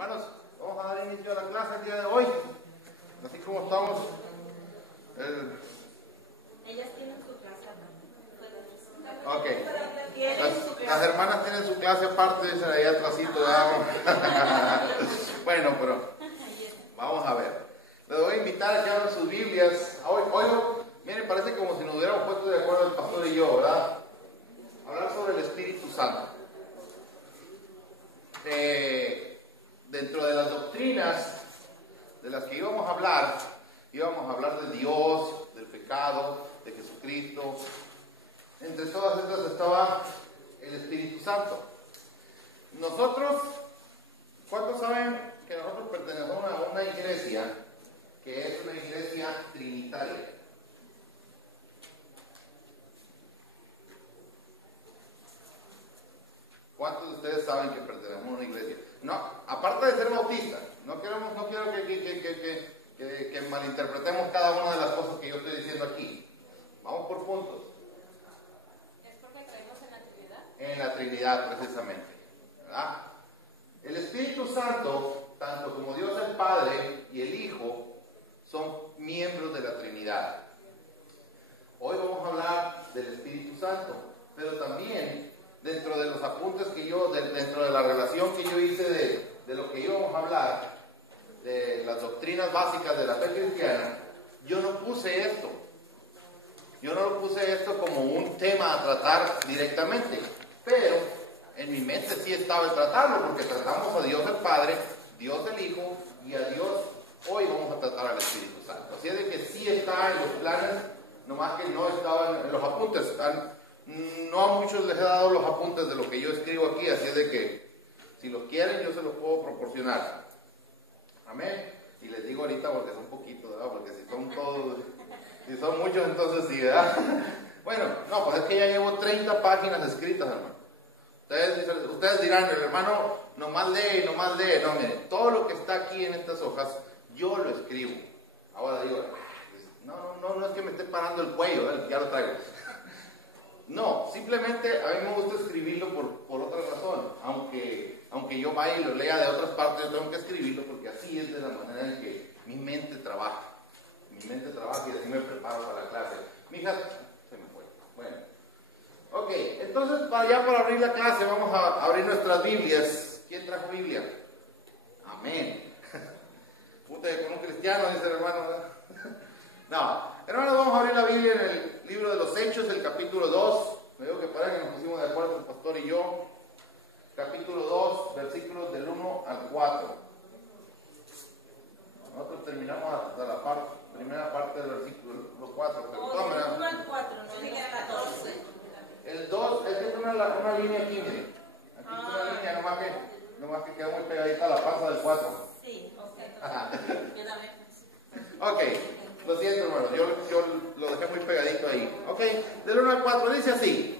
Hermanos, vamos a dar inicio a la clase el día de hoy. Así como estamos. Ellas tienen su clase aparte. Ok. Las hermanas tienen su clase aparte, dicen ahí atrásito. Bueno, pero vamos a ver. Les voy a invitar a que abran sus Biblias. Hoy, miren, parece como si nos hubiéramos puesto de acuerdo el pastor y yo, ¿verdad? Hablar sobre el Espíritu Santo. Dentro de las doctrinas de las que íbamos a hablar de Dios, del pecado, de Jesucristo. Entre todas estas estaba el Espíritu Santo. Nosotros, ¿cuántos saben que nosotros pertenecemos a una iglesia que es una iglesia trinitaria? ¿Cuántos de ustedes saben que pertenecemos a una iglesia? No, aparte de ser bautistas, no quiero que malinterpretemos cada una de las cosas que yo estoy diciendo aquí. Vamos por puntos. ¿Es porque creemos en la Trinidad? En la Trinidad, precisamente, ¿verdad? El Espíritu Santo, tanto como Dios el Padre y el Hijo, son miembros de la Trinidad. Hoy vamos a hablar del Espíritu Santo, pero también dentro de los apuntes que yo, dentro de la relación que yo hice de lo que íbamos a hablar, de las doctrinas básicas de la fe cristiana, yo no puse esto. Yo no lo puse esto como un tema a tratar directamente, pero en mi mente sí estaba el tratarlo, porque tratamos a Dios el Padre, Dios el Hijo y a Dios. Hoy vamos a tratar al Espíritu Santo. Así es de que sí está en los planes, nomás que no estaban en los apuntes. No a muchos les he dado los apuntes de lo que yo escribo aquí, así es de que si los quieren yo se los puedo proporcionar. Amén. Y les digo ahorita porque son poquitos, ¿verdad? Porque si son todos, si son muchos entonces sí, ¿verdad? Bueno, no, pues es que ya llevo 30 páginas escritas, hermano. Ustedes dirán, el hermano nomás lee. No, miren, todo lo que está aquí en estas hojas, yo lo escribo. Ahora digo, no es que me esté parando el cuello, ¿verdad? Ya lo traigo. No, simplemente a mí me gusta escribirlo por otra razón. Aunque yo vaya y lo lea de otras partes, yo tengo que escribirlo porque así es de la manera en que mi mente trabaja. Mi mente trabaja y así me preparo para la clase. Mi hija se me fue. Bueno. Ok, entonces para abrir la clase vamos a abrir nuestras Biblias. ¿Quién trajo Biblia? Amén. Puta, con un cristiano, dice el hermano, ¿verdad? No, hermanos, vamos a abrir la Biblia en el libro de los Hechos, el capítulo 2. Me digo que para que nos pusimos de acuerdo el pastor y yo. Capítulo 2, versículos del 1 al 4. Nosotros terminamos hasta la primera parte del versículo 4. Pero del 1 al 4, no el 14. El 2, es que es una línea aquí, miren. Aquí es una línea, nomás que queda muy pegadita a la panza del 4. Sí, ok. Ok, lo siento, hermano, yo lo dejé muy pegadito ahí. Ok, del 1 al 4 dice así.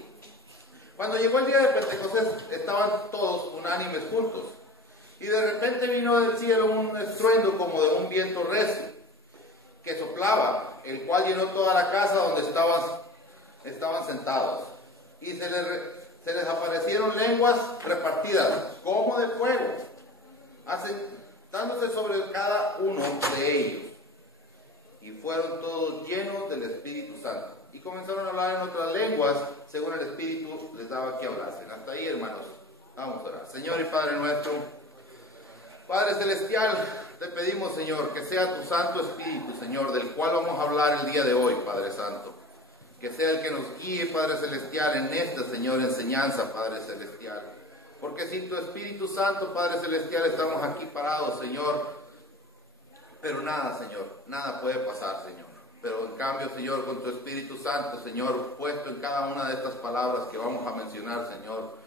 Cuando llegó el día de Pentecostés, estaban todos unánimes juntos. Y de repente vino del cielo un estruendo como de un viento recio, que soplaba, el cual llenó toda la casa donde estaban sentados. Y se les aparecieron lenguas repartidas, como de fuego, asentándose sobre cada uno de ellos. Y fueron todos llenos del Espíritu Santo. Y comenzaron a hablar en otras lenguas, según el Espíritu les daba que hablasen. Hasta ahí, hermanos. Vamos a orar. Señor y Padre nuestro, Padre Celestial, te pedimos, Señor, que sea tu Santo Espíritu, Señor, del cual vamos a hablar el día de hoy, Padre Santo. Que sea el que nos guíe, Padre Celestial, en esta, Señor, enseñanza, Padre Celestial. Porque sin tu Espíritu Santo, Padre Celestial, estamos aquí parados, Señor. Pero nada, Señor, nada puede pasar, Señor. Pero en cambio, Señor, con tu Espíritu Santo, Señor, puesto en cada una de estas palabras que vamos a mencionar, Señor,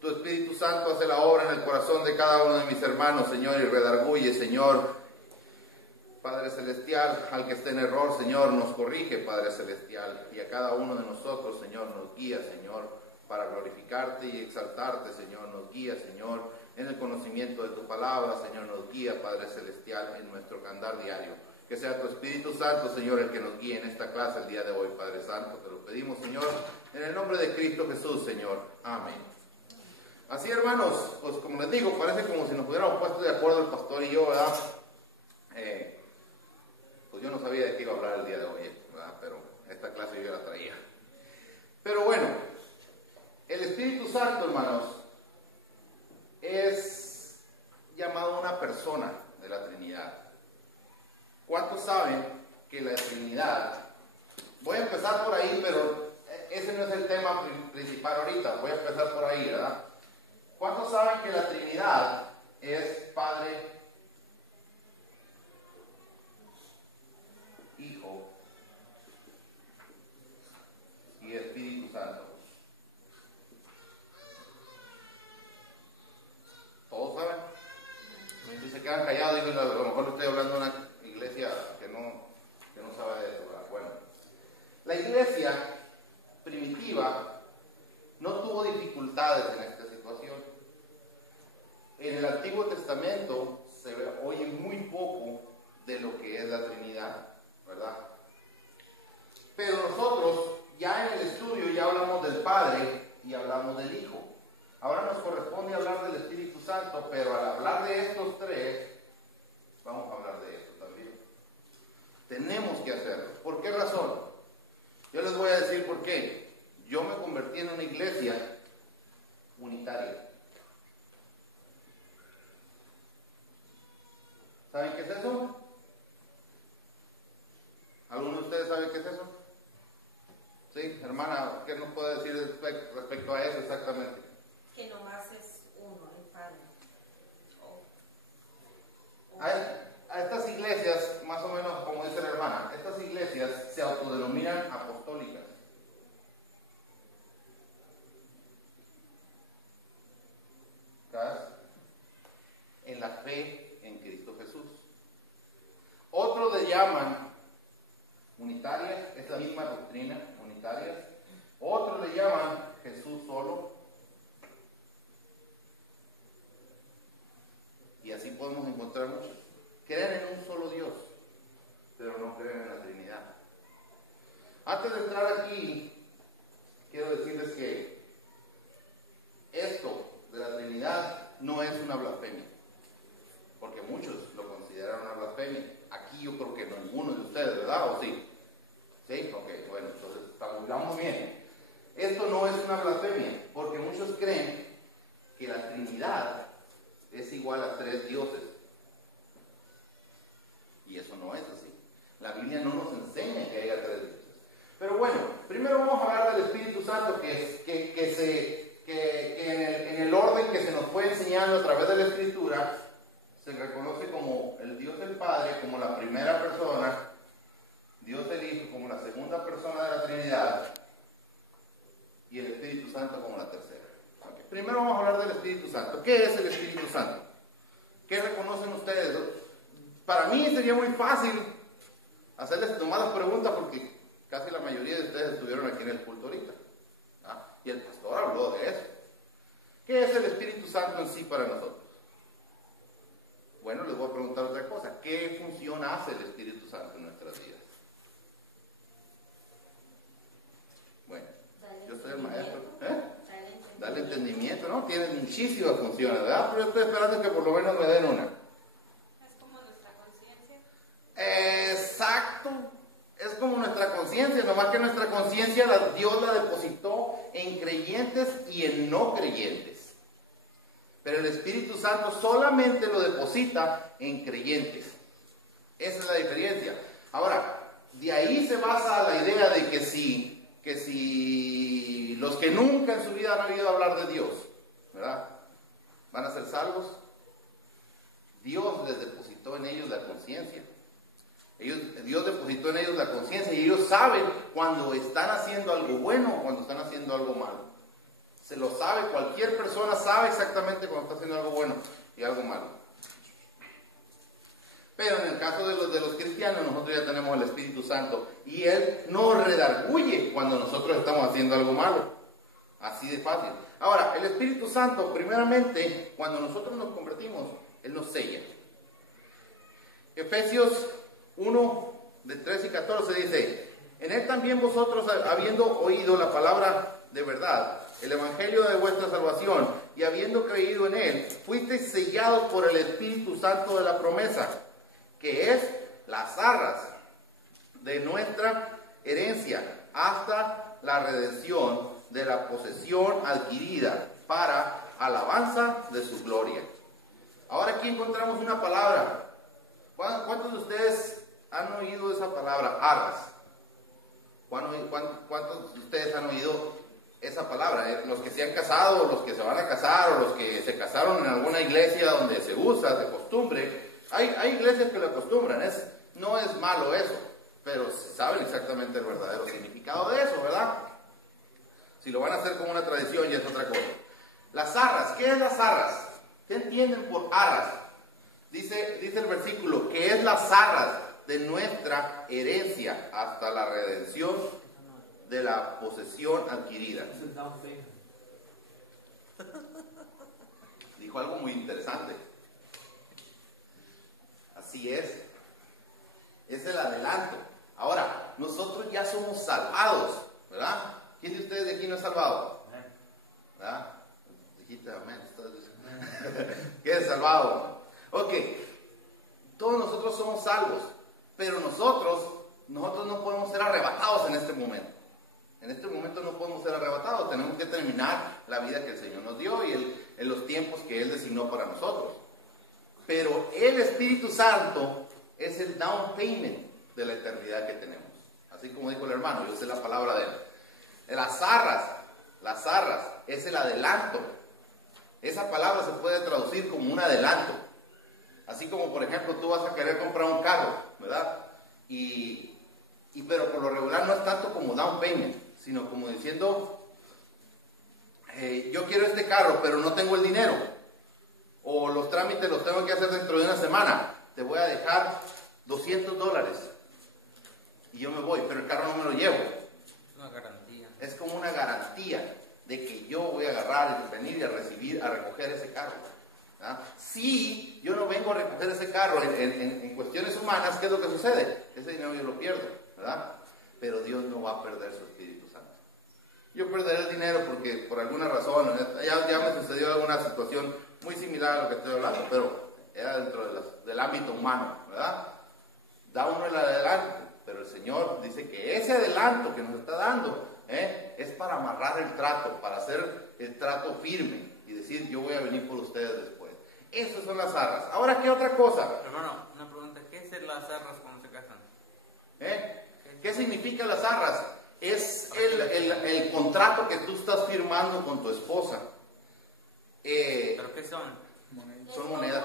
tu Espíritu Santo hace la obra en el corazón de cada uno de mis hermanos, Señor, y redarguye, Señor. Padre Celestial, al que esté en error, Señor, nos corrige, Padre Celestial, y a cada uno de nosotros, Señor, nos guía, Señor, para glorificarte y exaltarte, Señor, nos guía, Señor, en el conocimiento de tu palabra, Señor, nos guía, Padre Celestial, en nuestro andar diario. Que sea tu Espíritu Santo, Señor, el que nos guíe en esta clase el día de hoy, Padre Santo. Te lo pedimos, Señor, en el nombre de Cristo Jesús, Señor. Amén. Así, hermanos, pues como les digo, parece como si nos hubiéramos puesto de acuerdo el pastor y yo, ¿verdad? Pues yo no sabía de qué iba a hablar el día de hoy, ¿verdad? Pero esta clase yo la traía. Pero bueno, el Espíritu Santo, hermanos, es llamado una persona de la Trinidad. ¿Cuántos saben que la Trinidad, voy a empezar por ahí, pero ese no es el tema principal ahorita, voy a empezar por ahí, ¿verdad? ¿Cuántos saben que la Trinidad es Padre, Hijo y Espíritu Santo? ¿Todos saben? Si se quedan callados, digo, a lo mejor estoy hablando de una iglesia que no sabe de eso, ¿verdad? Bueno, la iglesia primitiva no tuvo dificultades en esta situación. En el Antiguo Testamento se oye muy poco de lo que es la Trinidad, ¿verdad? Pero nosotros ya en el estudio ya hablamos del Padre y hablamos del Hijo. Ahora nos corresponde hablar del Espíritu Santo, pero al hablar de estos tres, vamos a hablar de esto también. Tenemos que hacerlo. ¿Por qué razón? Yo les voy a decir por qué. Yo me convertí en una iglesia unitaria. ¿Saben qué es eso? ¿Alguno de ustedes sabe qué es eso? Sí, hermana, ¿qué nos puede decir respecto a eso exactamente? Que nomás es uno, el Padre. A estas iglesias, más o menos como dice la hermana, estas iglesias se autodenominan apostólicas. ¿Sabes? En la fe en Cristo Jesús. Otros le llaman unitarias, es la misma doctrina, unitarias. Otros le llaman Jesús solo. Y así podemos encontrar muchos. Creen en un solo Dios, pero no creen en la Trinidad. Antes de entrar aquí, quiero decirles que esto de la Trinidad no es una blasfemia, porque muchos lo consideran una blasfemia. Aquí yo creo que no ninguno de ustedes, ¿verdad? ¿O sí? ¿Sí? Ok, bueno, entonces estamos bien. Esto no es una blasfemia, porque muchos creen que la Trinidad es igual a tres dioses. Y eso no es así. La Biblia no nos enseña que haya tres dioses. Pero bueno, primero vamos a hablar del Espíritu Santo, que en el orden que se nos fue enseñando a través de la Escritura, se reconoce como el Dios del Padre, como la primera persona, Dios del Hijo como la segunda persona de la Trinidad, y el Espíritu Santo como la tercera. Okay. Primero vamos a hablar del Espíritu Santo. ¿Qué es el Espíritu Santo? ¿Qué reconocen ustedes? Para mí sería muy fácil hacerles tomadas preguntas porque casi la mayoría de ustedes estuvieron aquí en el culto ahorita. ¿Ah? Y el pastor habló de eso. ¿Qué es el Espíritu Santo en sí para nosotros? Bueno, les voy a preguntar otra cosa. ¿Qué función hace el Espíritu Santo en nuestras vidas? Bueno, yo soy el maestro. Dale entendimiento, ¿no? Tiene muchísimas funciones, ¿verdad? Pero yo estoy esperando que por lo menos me den una. Es como nuestra conciencia. Exacto. Es como nuestra conciencia, nomás que nuestra conciencia Dios la depositó en creyentes y en no creyentes. Pero el Espíritu Santo solamente lo deposita en creyentes. Esa es la diferencia. Ahora, de ahí se basa la idea de que si los que nunca en su vida han oído hablar de Dios, ¿verdad?, van a ser salvos. Dios les depositó en ellos la conciencia. Dios depositó en ellos la conciencia y ellos saben cuando están haciendo algo bueno o cuando están haciendo algo malo. Se lo sabe, cualquier persona sabe exactamente cuando está haciendo algo bueno y algo malo. Pero en el caso de los cristianos, nosotros ya tenemos el Espíritu Santo y Él nos redarguye cuando nosotros estamos haciendo algo malo. Así de fácil. Ahora, el Espíritu Santo, primeramente, cuando nosotros nos convertimos, Él nos sella. Efesios 1, de 13 y 14 dice: en Él también vosotros, habiendo oído la palabra de verdad, el evangelio de vuestra salvación, y habiendo creído en él, fuisteis sellados por el Espíritu Santo de la promesa, que es las arras de nuestra herencia, hasta la redención de la posesión adquirida para alabanza de su gloria. Ahora aquí encontramos una palabra. ¿Cuántos de ustedes han oído esa palabra, arras? ¿Cuántos de ustedes han oído esa palabra? Los que se han casado, los que se van a casar, o los que se casaron en alguna iglesia donde se usa de costumbre. Hay iglesias que lo acostumbran, no es malo eso, pero saben exactamente el verdadero significado de eso, ¿verdad? Si lo van a hacer como una tradición ya es otra cosa. Las arras, ¿qué es las arras? ¿Qué entienden por arras? Dice el versículo, que es las arras de nuestra herencia hasta la redención de la posesión adquirida. Dijo algo muy interesante. Así es el adelanto. Ahora, nosotros ya somos salvados, ¿verdad? ¿Quién de ustedes de aquí no es salvado? ¿Verdad? Dijiste amén. ¿Qué es salvado? Ok, todos nosotros somos salvos, pero nosotros no podemos ser arrebatados en este momento. En este momento no podemos ser arrebatados, tenemos que terminar la vida que el Señor nos dio y en los tiempos que Él designó para nosotros. Pero el Espíritu Santo es el down payment de la eternidad que tenemos. Así como dijo el hermano, yo sé la palabra de él. Las arras es el adelanto. Esa palabra se puede traducir como un adelanto. Así como, por ejemplo, tú vas a querer comprar un carro, ¿verdad? Pero por lo regular no es tanto como down payment, sino como diciendo, yo quiero este carro, pero no tengo el dinero. O los trámites los tengo que hacer dentro de una semana. Te voy a dejar $200 y yo me voy, pero el carro no me lo llevo. Es una garantía. Es como una garantía de que yo voy a agarrar y venir y a recoger ese carro. ¿Ah? Si yo no vengo a recoger ese carro en cuestiones humanas, ¿qué es lo que sucede? Ese dinero yo lo pierdo, ¿verdad? Pero Dios no va a perder su Espíritu Santo. Yo perderé el dinero porque por alguna razón, ya me sucedió alguna situación muy similar a lo que estoy hablando, pero era dentro del ámbito humano, ¿verdad? Da uno el adelanto, pero el Señor dice que ese adelanto que nos está dando es para amarrar el trato, para hacer el trato firme y decir, yo voy a venir por ustedes después. Esas son las arras. Ahora, ¿qué otra cosa? Hermano, una pregunta, ¿qué es las arras cuando se casan? ¿Qué significa las arras? Es el contrato que tú estás firmando con tu esposa. ¿Pero qué son? Son monedas.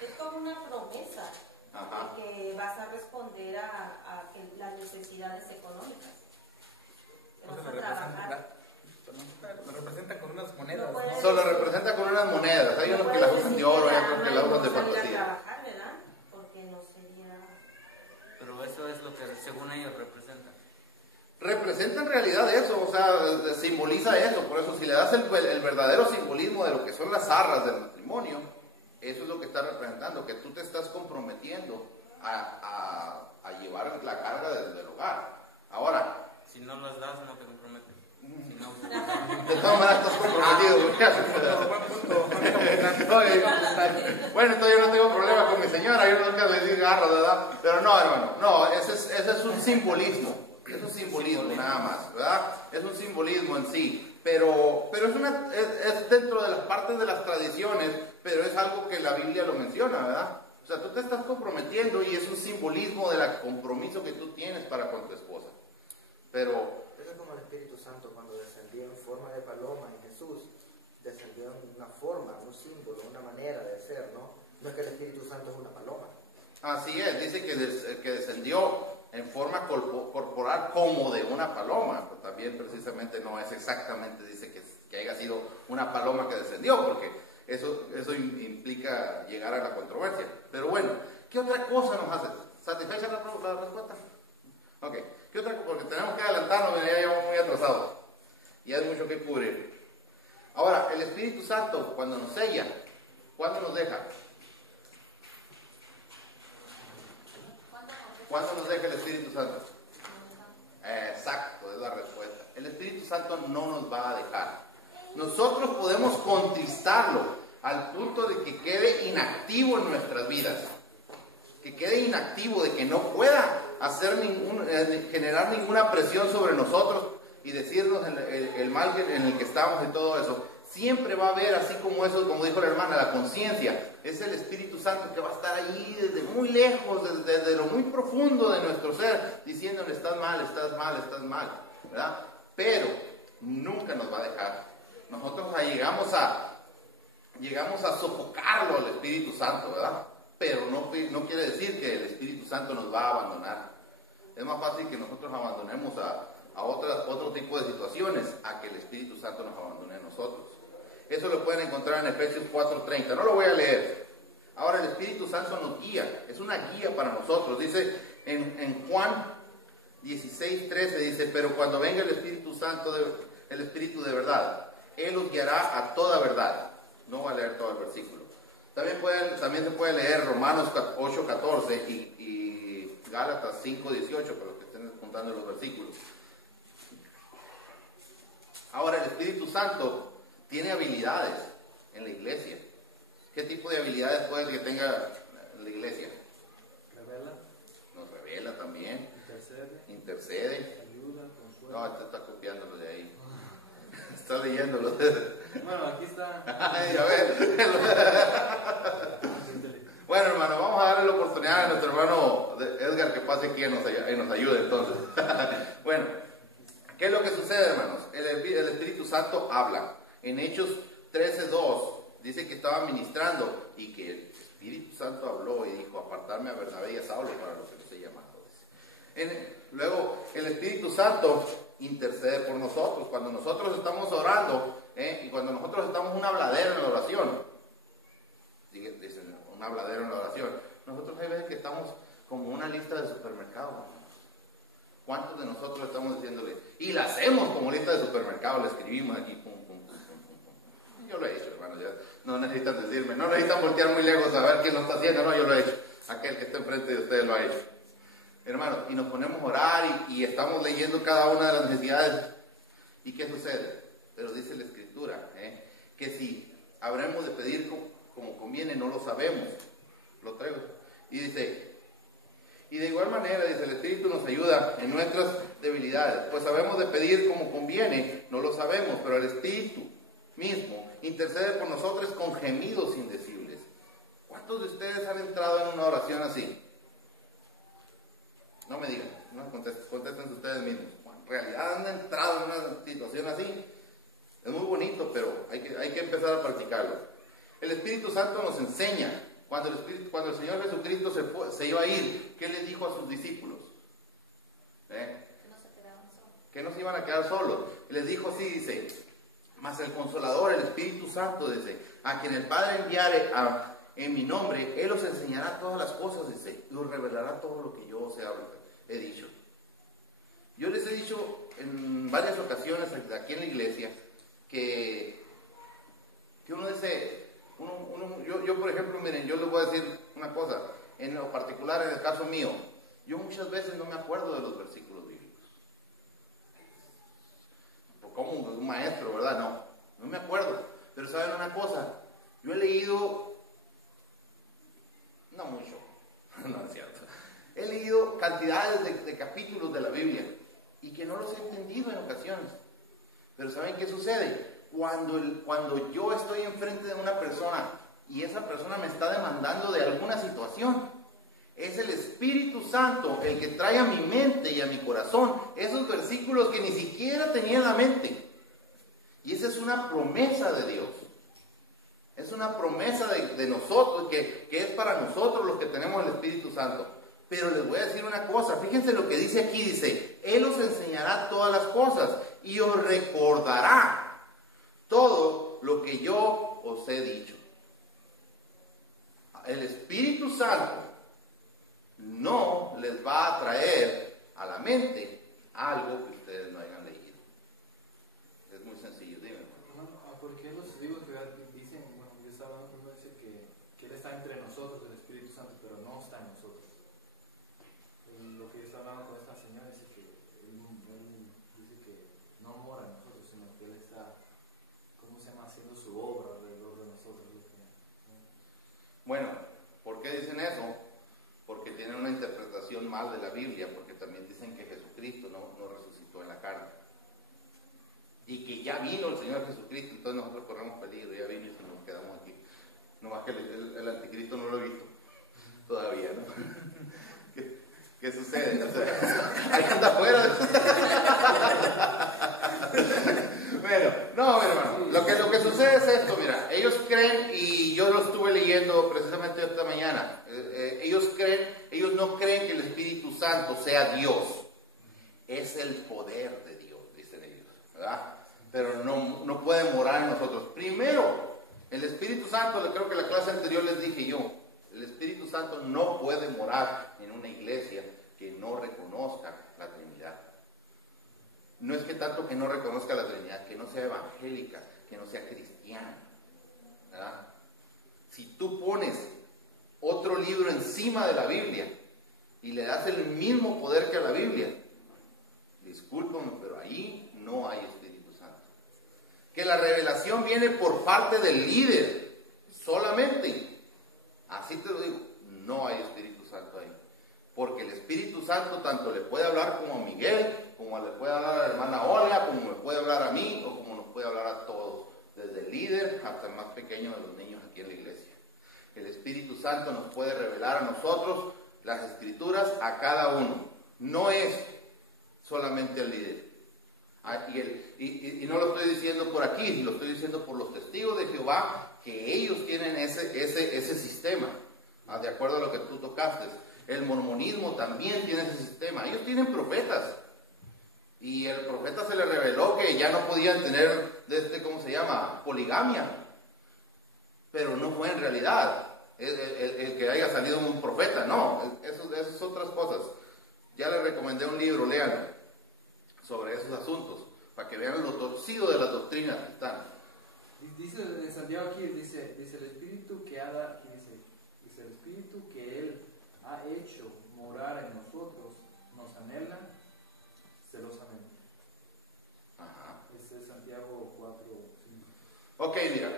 Es como una promesa. Ajá. De que vas a responder a las necesidades económicas. Que vas a trabajar. Lo representan con unas monedas. No Solo representa con unas monedas. Hay unos que las usan de oro, hay otros que las usan de salir a fantasía. trabajar, ¿verdad? Porque no sería... Pero eso es lo que según ellos representan. Representa en realidad eso, o sea, simboliza eso. Por eso, si le das el verdadero simbolismo de lo que son las arras del matrimonio, eso es lo que está representando, que tú te estás comprometiendo a llevar la carga del hogar. Ahora, Si no las das, no te comprometes. Si no, de todas maneras estás comprometido. Buen punto. Oye, bueno, entonces yo no tengo problema con mi señora, yo nunca le digo agarro, ¿verdad? Pero no, hermano, no, ese es un simbolismo. Es un simbolismo nada más, ¿verdad? Es un simbolismo en sí. Pero es dentro de las partes de las tradiciones, pero es algo que la Biblia lo menciona, ¿verdad? O sea, tú te estás comprometiendo y es un simbolismo del compromiso que tú tienes para con tu esposa. Pero Eso es como el Espíritu Santo cuando descendió en forma de paloma en Jesús, descendió en una forma, un símbolo, una manera de ser, ¿no? No es que el Espíritu Santo es una paloma. así es, dice que descendió en forma corporal como de una paloma. Pues también precisamente no es exactamente, dice que haya sido una paloma que descendió, porque eso implica llegar a la controversia. Pero bueno, ¿qué otra cosa nos hace? ¿Satisfecha la respuesta? Ok, ¿qué otra cosa? Porque tenemos que adelantarnos, ya llevamos muy atrasados. Y hay mucho que cubrir. Ahora, el Espíritu Santo, cuando nos sella, ¿cuándo nos deja? ¿Cuándo nos deja el Espíritu Santo? Exacto, es la respuesta. el Espíritu Santo no nos va a dejar. Nosotros podemos contristarlo al punto de que quede inactivo en nuestras vidas. Que quede inactivo, de que no pueda generar ninguna presión sobre nosotros y decirnos el mal en el que estamos y todo eso. Siempre va a haber, así como eso, como dijo la hermana, la conciencia. Es el Espíritu Santo que va a estar allí desde muy lejos, desde lo muy profundo de nuestro ser, diciéndole: estás mal, estás mal, estás mal, ¿verdad? Pero nunca nos va a dejar. Nosotros llegamos a sofocarlo al Espíritu Santo, ¿verdad? Pero no quiere decir que el Espíritu Santo nos va a abandonar. Es más fácil que nosotros abandonemos a otro tipo de situaciones a que el Espíritu Santo nos abandone a nosotros. Eso lo pueden encontrar en Efesios 4:30. No lo voy a leer. Ahora, el Espíritu Santo nos guía. Es una guía para nosotros. Dice en Juan 16:13, dice: pero cuando venga el Espíritu Santo, el Espíritu de verdad, Él os guiará a toda verdad. No voy a leer todo el versículo. También se puede leer Romanos 8:14 y Gálatas 5:18, para los que estén apuntando los versículos. Ahora, el Espíritu Santo tiene habilidades en la iglesia. ¿Qué tipo de habilidades puede que tenga la iglesia? Revela. Nos revela también. Intercede. Ayuda, consuela. No, está copiándolo de ahí. Está leyéndolo. Bueno, aquí está. Ay, a ver. Bueno, hermano, vamos a darle la oportunidad a nuestro hermano Edgar que pase aquí y nos ayude entonces. Bueno, ¿qué es lo que sucede, hermanos? El Espíritu Santo habla. En Hechos 13:2 dice que estaba ministrando y que el Espíritu Santo habló y dijo: apartarme a Bernabé y a Saulo para lo que los he llamado. Luego, el Espíritu Santo intercede por nosotros. Cuando nosotros estamos orando, y cuando nosotros estamos un habladero en la oración, dicen un habladero en la oración, nosotros hay veces que estamos como una lista de supermercado. ¿Cuántos de nosotros estamos diciéndole? Y la hacemos como lista de supermercado, la escribimos aquí, pum, pum, pum, pum, pum. Yo lo he hecho, hermano. Ya no necesitan decirme, no necesitan voltear muy lejos a ver quién lo está haciendo. No, yo lo he hecho. Aquel que está enfrente de ustedes lo ha hecho. Hermano, y nos ponemos a orar y estamos leyendo cada una de las necesidades. ¿Y qué sucede? Pero dice la Escritura, que si habremos de pedir como conviene, no lo sabemos. Lo traigo. Y dice: y de igual manera, dice, el Espíritu nos ayuda en nuestras debilidades. Pues sabemos de pedir como conviene, no lo sabemos, pero el Espíritu mismo intercede por nosotros con gemidos indecibles. ¿Cuántos de ustedes han entrado en una oración así? No me digan, no contesten ustedes mismos. ¿En realidad han entrado en una situación así? Es muy bonito, pero hay que empezar a practicarlo. El Espíritu Santo nos enseña. Cuando el Señor Jesucristo se iba a ir, ¿qué les dijo a sus discípulos? Que no se iban a quedar solos. Les dijo así, dice: mas el Consolador, el Espíritu Santo, dice, a quien el Padre enviare en mi nombre, Él os enseñará todas las cosas, dice, y os revelará todo lo que yo os he dicho. Yo les he dicho en varias ocasiones aquí en la iglesia que uno dice... Yo, por ejemplo, miren, yo les voy a decir una cosa, en lo particular, en el caso mío, yo muchas veces no me acuerdo de los versículos bíblicos. Como un maestro, ¿verdad? No me acuerdo. Pero ¿saben una cosa? Yo he leído, no mucho, no es cierto, he leído cantidades de capítulos de la Biblia y que no los he entendido en ocasiones. Pero ¿saben qué sucede? Cuando yo estoy enfrente de una persona y esa persona me está demandando de alguna situación, es el Espíritu Santo el que trae a mi mente y a mi corazón esos versículos que ni siquiera tenía en la mente. Y esa es una promesa de Dios. Es una promesa de nosotros, que es para nosotros los que tenemos el Espíritu Santo. Pero les voy a decir una cosa, fíjense lo que dice aquí, dice: Él os enseñará todas las cosas y os recordará todo lo que yo os he dicho. El Espíritu Santo no les va a traer a la mente algo que ustedes no hayan leído. Es muy sencillo, dime. Porque los testigos que dicen, bueno, yo estaba hablando con uno, dice que Él está entre nosotros, el Espíritu Santo, pero no está en nosotros. Lo que yo estaba hablando con esta señora dice que él dice que no eso porque tienen una interpretación mal de la Biblia, porque también dicen que Jesucristo no resucitó en la carne. Y que ya vino el Señor Jesucristo, entonces nosotros corremos peligro, ya vino y se nos quedamos aquí. No más que el anticristo no lo he visto todavía, ¿no? ¿Qué sucede? O sea, ahí anda afuera. Bueno, no, hermano, lo que sucede es esto, mira, ellos creen, y yo lo estuve leyendo precisamente esta mañana, ellos no creen que el Espíritu Santo sea Dios, es el poder de Dios, dicen ellos, ¿verdad? Pero no puede morar en nosotros. Primero, el Espíritu Santo, creo que en la clase anterior les dije yo, el Espíritu Santo no puede morar en una iglesia que no reconozca la Trinidad. No es que tanto que no reconozca la Trinidad, que no sea evangélica, que no sea cristiana, ¿verdad? Si tú pones otro libro encima de la Biblia y le das el mismo poder que a la Biblia, discúlpame, pero ahí no hay Espíritu Santo. Que la revelación viene por parte del líder, solamente. Así te lo digo, no hay Espíritu Santo ahí. Porque el Espíritu Santo tanto le puede hablar como a Miguel, como le puede hablar a la hermana Olga, como me puede hablar a mí, o como nos puede hablar a todos, desde el líder hasta el más pequeño de los niños aquí en la iglesia. El Espíritu Santo nos puede revelar a nosotros las Escrituras, a cada uno. No es solamente el líder. Y no lo estoy diciendo por aquí, lo estoy diciendo por los testigos de Jehová, que ellos tienen ese sistema, de acuerdo a lo que tú tocaste. El mormonismo también tiene ese sistema. Ellos tienen profetas. Y el profeta se le reveló que ya no podían tener, ¿cómo se llama? Poligamia. Pero no fue en realidad el que haya salido un profeta, no. Esas otras cosas. Ya les recomendé un libro, léanlo, sobre esos asuntos, para que vean lo torcido de las doctrinas que están. Dice en Santiago aquí, dice el Espíritu que dice el Espíritu que Él ha hecho morar en nosotros, nos anhela celosamente. Ajá. Ese es Santiago 4. Ok, mira,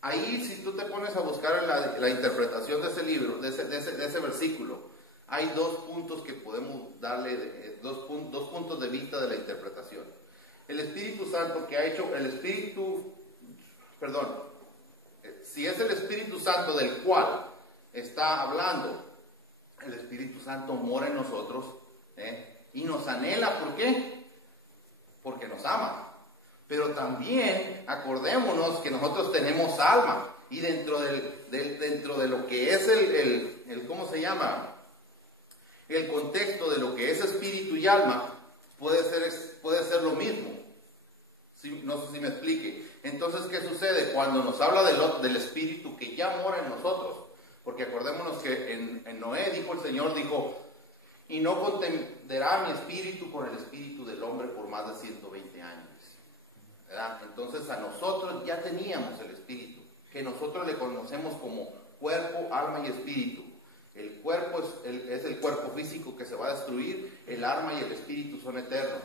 ahí si tú te pones a buscar la interpretación de ese libro, de ese versículo, hay dos puntos que podemos darle, dos puntos de vista de la interpretación. El Espíritu Santo que ha hecho, si es el Espíritu Santo del cual está hablando, el Espíritu Santo mora en nosotros, y nos anhela. ¿Por qué? Porque nos ama. Pero también acordémonos que nosotros tenemos alma, y dentro de lo que es el ¿cómo se llama? El contexto de lo que es espíritu y alma puede ser lo mismo. No sé si me explique. Entonces, ¿qué sucede? Cuando nos habla del espíritu que ya mora en nosotros, porque acordémonos que en Noé dijo el Señor, y no contenderá mi espíritu con el espíritu del hombre por más de 120 años. ¿Verdad? Entonces a nosotros ya teníamos el espíritu, que nosotros le conocemos como cuerpo, alma y espíritu. El cuerpo es el cuerpo físico que se va a destruir, el alma y el espíritu son eternos,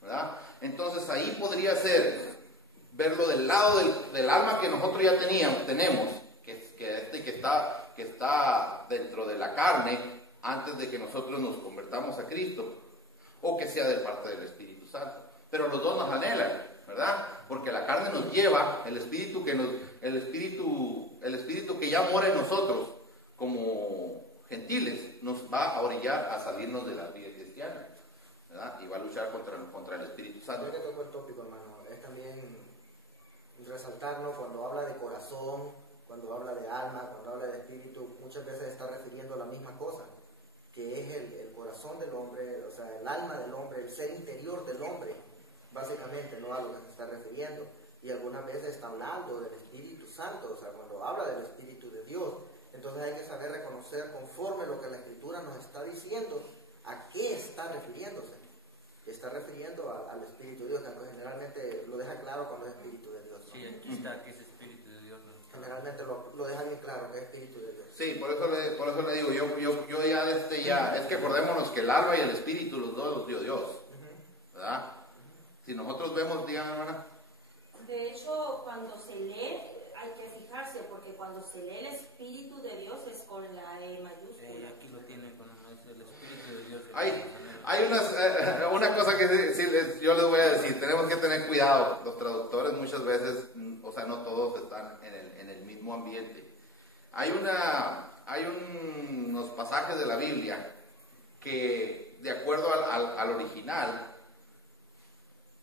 ¿verdad? Entonces ahí podría ser verlo del lado del alma que nosotros ya tenemos, que está dentro de la carne antes de que nosotros nos convertamos a Cristo, o que sea de parte del Espíritu Santo. Pero los dos nos anhelan, ¿verdad? Porque la carne nos lleva, el espíritu que ya mora en nosotros como gentiles nos va a orillar a salirnos de la vida cristiana, ¿verdad? Y va a luchar contra el Espíritu Santo. Yo que toco el tópico, hermano, es también resaltarlo cuando habla de corazón, cuando habla de alma, cuando habla de espíritu, muchas veces está refiriendo a la misma cosa, que es el corazón del hombre, o sea, el alma del hombre, el ser interior del hombre, básicamente, no a lo que se está refiriendo. Y algunas veces está hablando del Espíritu Santo, o sea, cuando habla del Espíritu de Dios, entonces hay que saber reconocer conforme lo que la Escritura nos está diciendo, a qué está refiriéndose. Está refiriendo al Espíritu de Dios, que generalmente lo deja claro cuando es Espíritu de Dios, ¿no? Sí, aquí está, que es Espíritu de Dios. Generalmente lo deja bien claro que es Espíritu de Dios. Sí, por eso le digo, yo ya, es que acordémonos que el alma y el espíritu, los dos los dio Dios, ¿verdad? Si nosotros vemos, dígame, hermana. De hecho, cuando se lee, hay que fijarse, porque cuando se lee el Espíritu de Dios es con la E mayúscula. Aquí lo tiene con el Espíritu de Dios. Hay una cosa que decir, yo les voy a decir, tenemos que tener cuidado. Los traductores muchas veces, o sea, no todos están en el mismo ambiente. Hay unos pasajes de la Biblia que, de acuerdo al original,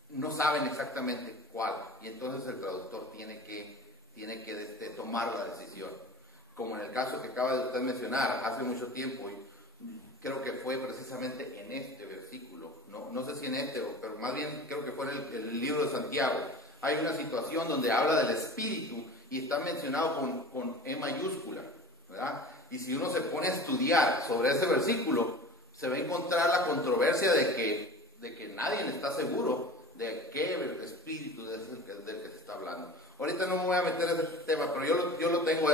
no saben exactamente cuál, y entonces el traductor tiene que tomar la decisión. Como en el caso que acaba de usted mencionar hace mucho tiempo, y creo que fue precisamente en este versículo, no sé si en este, pero más bien creo que fue en el libro de Santiago. Hay una situación donde habla del Espíritu y está mencionado con E mayúscula, ¿verdad? Y si uno se pone a estudiar sobre ese versículo, se va a encontrar la controversia de que nadie está seguro de qué espíritu es del que se está hablando. Ahorita no me voy a meter en ese tema, pero yo lo tengo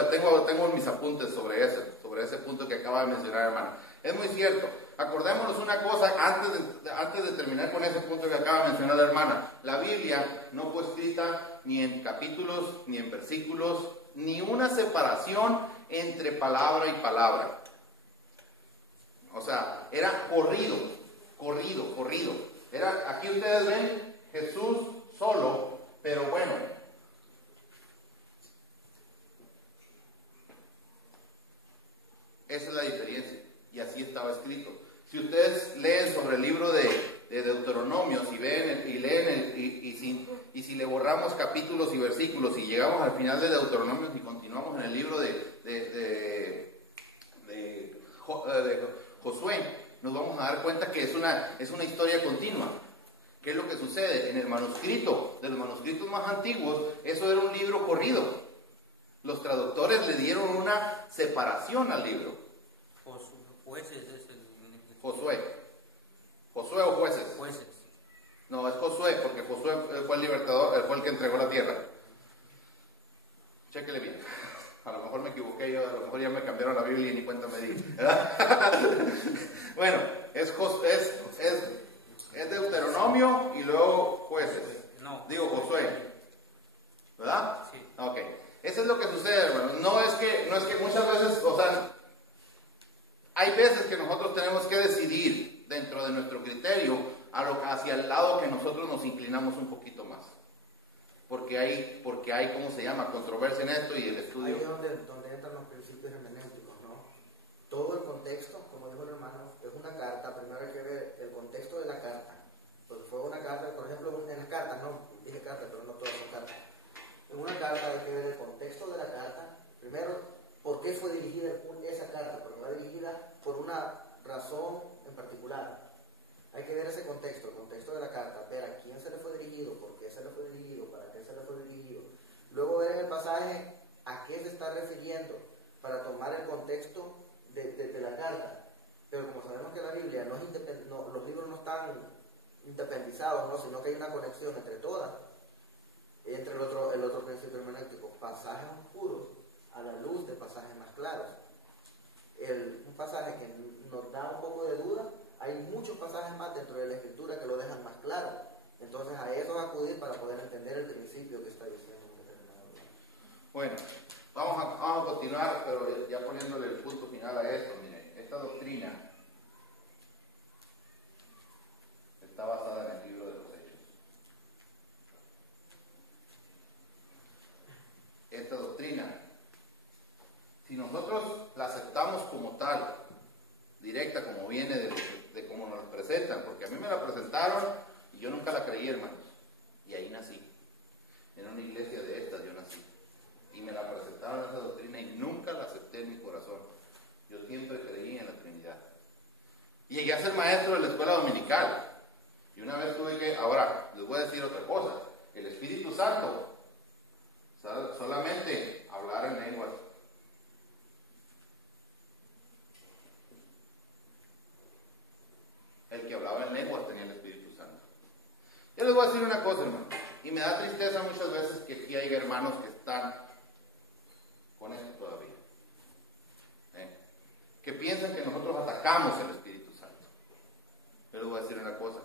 mis apuntes sobre ese punto que acaba de mencionar, hermano. Es muy cierto. Acordémonos una cosa antes de terminar con ese punto que acaba de mencionar la hermana. La Biblia no fue escrita ni en capítulos, ni en versículos, ni una separación entre palabra y palabra. O sea, era corrido. Aquí ustedes ven Jesús solo, pero bueno. Esa es la diferencia. Y así estaba escrito. Si ustedes leen sobre el libro de Deuteronomio, y si le borramos capítulos y versículos y llegamos al final de Deuteronomio y continuamos en el libro de Josué, nos vamos a dar cuenta que es una historia continua. ¿Qué es lo que sucede? En el manuscrito, de los manuscritos más antiguos, eso era un libro corrido. Los traductores le dieron una separación al libro. Jueces es Josué o jueces. Jueces. No, es Josué, porque Josué fue el libertador, fue el que entregó la tierra. Chéquele bien. A lo mejor me equivoqué, a lo mejor ya me cambiaron la Biblia y ni cuenta me di. Bueno, es Deuteronomio y luego jueces. No. Digo Josué. ¿Verdad? Sí. Ok. Eso es lo que sucede, hermano. No es que muchas veces, o sea, hay veces que nosotros tenemos que decidir dentro de nuestro criterio hacia el lado que nosotros nos inclinamos un poquito más. Porque hay, ¿cómo se llama? Controversia en esto y el estudio. Ahí es donde entran los principios hermenéuticos, ¿no? Todo el contexto, como dijo el hermano, es una carta. Primero hay que ver el contexto de la carta. Porque fue una carta, por ejemplo, en las cartas, no, dije carta, pero no todas son cartas. En una carta hay que ver el contexto de la carta. Primero, ¿por qué fue dirigida esa carta? Porque va dirigida por una razón en particular. Hay que ver ese contexto, el contexto de la carta, ver a quién se le fue dirigido, por qué se le fue dirigido, para qué se le fue dirigido. Luego ver en el pasaje a qué se está refiriendo para tomar el contexto de la carta. Pero como sabemos que la Biblia no es los libros no están independizados, ¿no? Sino que hay una conexión entre todas. Entre el otro principio hermenéutico, pasajes oscuros a la luz de pasajes más claros. Un pasaje que nos da un poco de duda, hay muchos pasajes más dentro de la Escritura que lo dejan más claro. Entonces a eso acudir para poder entender el principio que está diciendo un determinado lugar. Bueno, vamos a continuar, pero ya poniéndole el punto final a esto. Mire, esta doctrina está basada en el libro de los Hechos. Esta doctrina, si nosotros la aceptamos como tal, directa, como viene de cómo nos la presentan, porque a mí me la presentaron y yo nunca la creí, hermanos, y ahí nací. En una iglesia de estas yo nací, y me la presentaron esa doctrina y nunca la acepté en mi corazón. Yo siempre creí en la Trinidad. Y llegué a ser maestro de la escuela dominical, y una vez ahora les voy a decir otra cosa, el Espíritu Santo, solamente hablar en lenguas. El que hablaba en lenguas tenía el Espíritu Santo. Yo les voy a decir una cosa, hermano, y me da tristeza muchas veces que aquí hay hermanos que están con esto todavía, que piensan que nosotros atacamos el Espíritu Santo. Yo les voy a decir una cosa,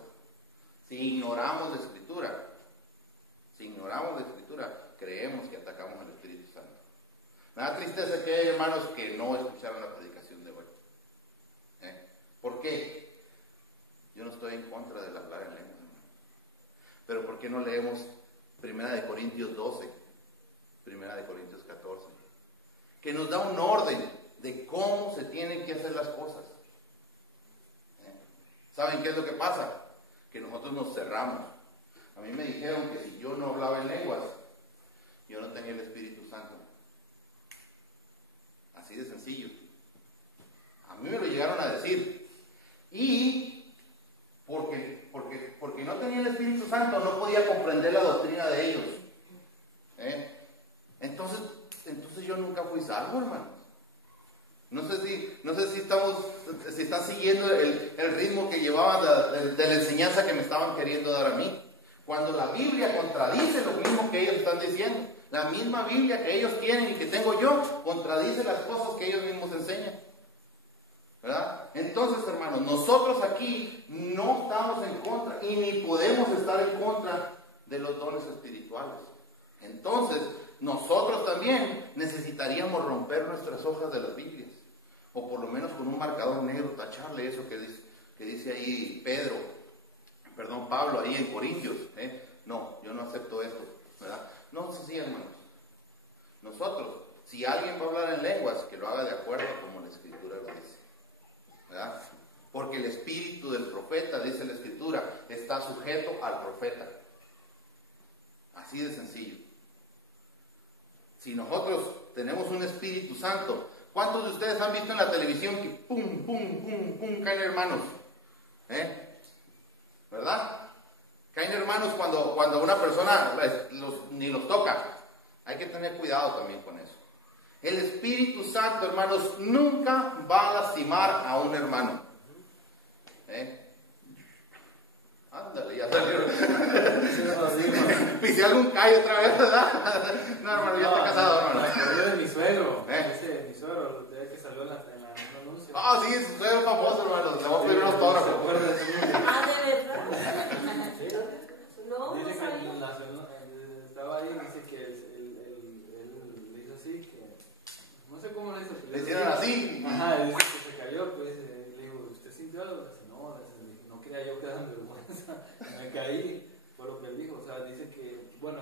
si ignoramos la Escritura, creemos que atacamos al Espíritu Santo. Me da tristeza que hay hermanos que no escucharon la predicación de hoy. ¿Por qué? Yo no estoy en contra del hablar en lenguas, hermano. Pero ¿por qué no leemos 1 Corintios 12, 1 Corintios 14? Que nos da un orden de cómo se tienen que hacer las cosas. ¿Saben qué es lo que pasa? Que nosotros nos cerramos. A mí me dijeron que si yo no hablaba en lenguas, yo no tenía el Espíritu Santo. Así de sencillo. A mí me lo llegaron a decir. Y porque no tenía el Espíritu Santo, no podía comprender la doctrina de ellos. Entonces yo nunca fui salvo, hermanos. No sé si están siguiendo el ritmo que llevaban de la enseñanza que me estaban queriendo dar a mí. Cuando la Biblia contradice lo mismo que ellos están diciendo, la misma Biblia que ellos tienen y que tengo yo, contradice las cosas que ellos mismos enseñan. ¿Verdad? Entonces, hermanos, nosotros aquí no estamos en contra y ni podemos estar en contra de los dones espirituales. Entonces, nosotros también necesitaríamos romper nuestras hojas de las Biblias, o por lo menos con un marcador negro tacharle eso que dice ahí Pablo ahí en Corintios. No, yo no acepto esto, ¿verdad? No es así, hermanos. Nosotros, si alguien va a hablar en lenguas, que lo haga de acuerdo como la Escritura lo dice, ¿verdad? Porque el espíritu del profeta, dice la Escritura, está sujeto al profeta. Así de sencillo. Si nosotros tenemos un Espíritu Santo, ¿cuántos de ustedes han visto en la televisión que pum, pum, pum, pum, caen hermanos? ¿Verdad? Caen hermanos cuando una persona ni los toca. Hay que tener cuidado también con eso. El Espíritu Santo, hermanos, nunca va a lastimar a un hermano. Ándale, ya salió. Pisé algún callo otra vez, ¿verdad? No, hermano, ya está casado, hermano. Me de mi suegro. Mi suegro, de que salió en un anuncio. Ah, sí, su suegro famoso, hermano. Le voy a pedir un autógrafo. Ah, ¿de verdad? No, Dice no que sabía. estaba ahí y dice que él le hizo así, que no sé cómo le hizo. Le hicieron así. Ajá, dice que se cayó, pues le digo, ¿usted sintió algo? Dice, no quería yo quedar en vergüenza, me caí, fue lo que él dijo. O sea, dice que, bueno,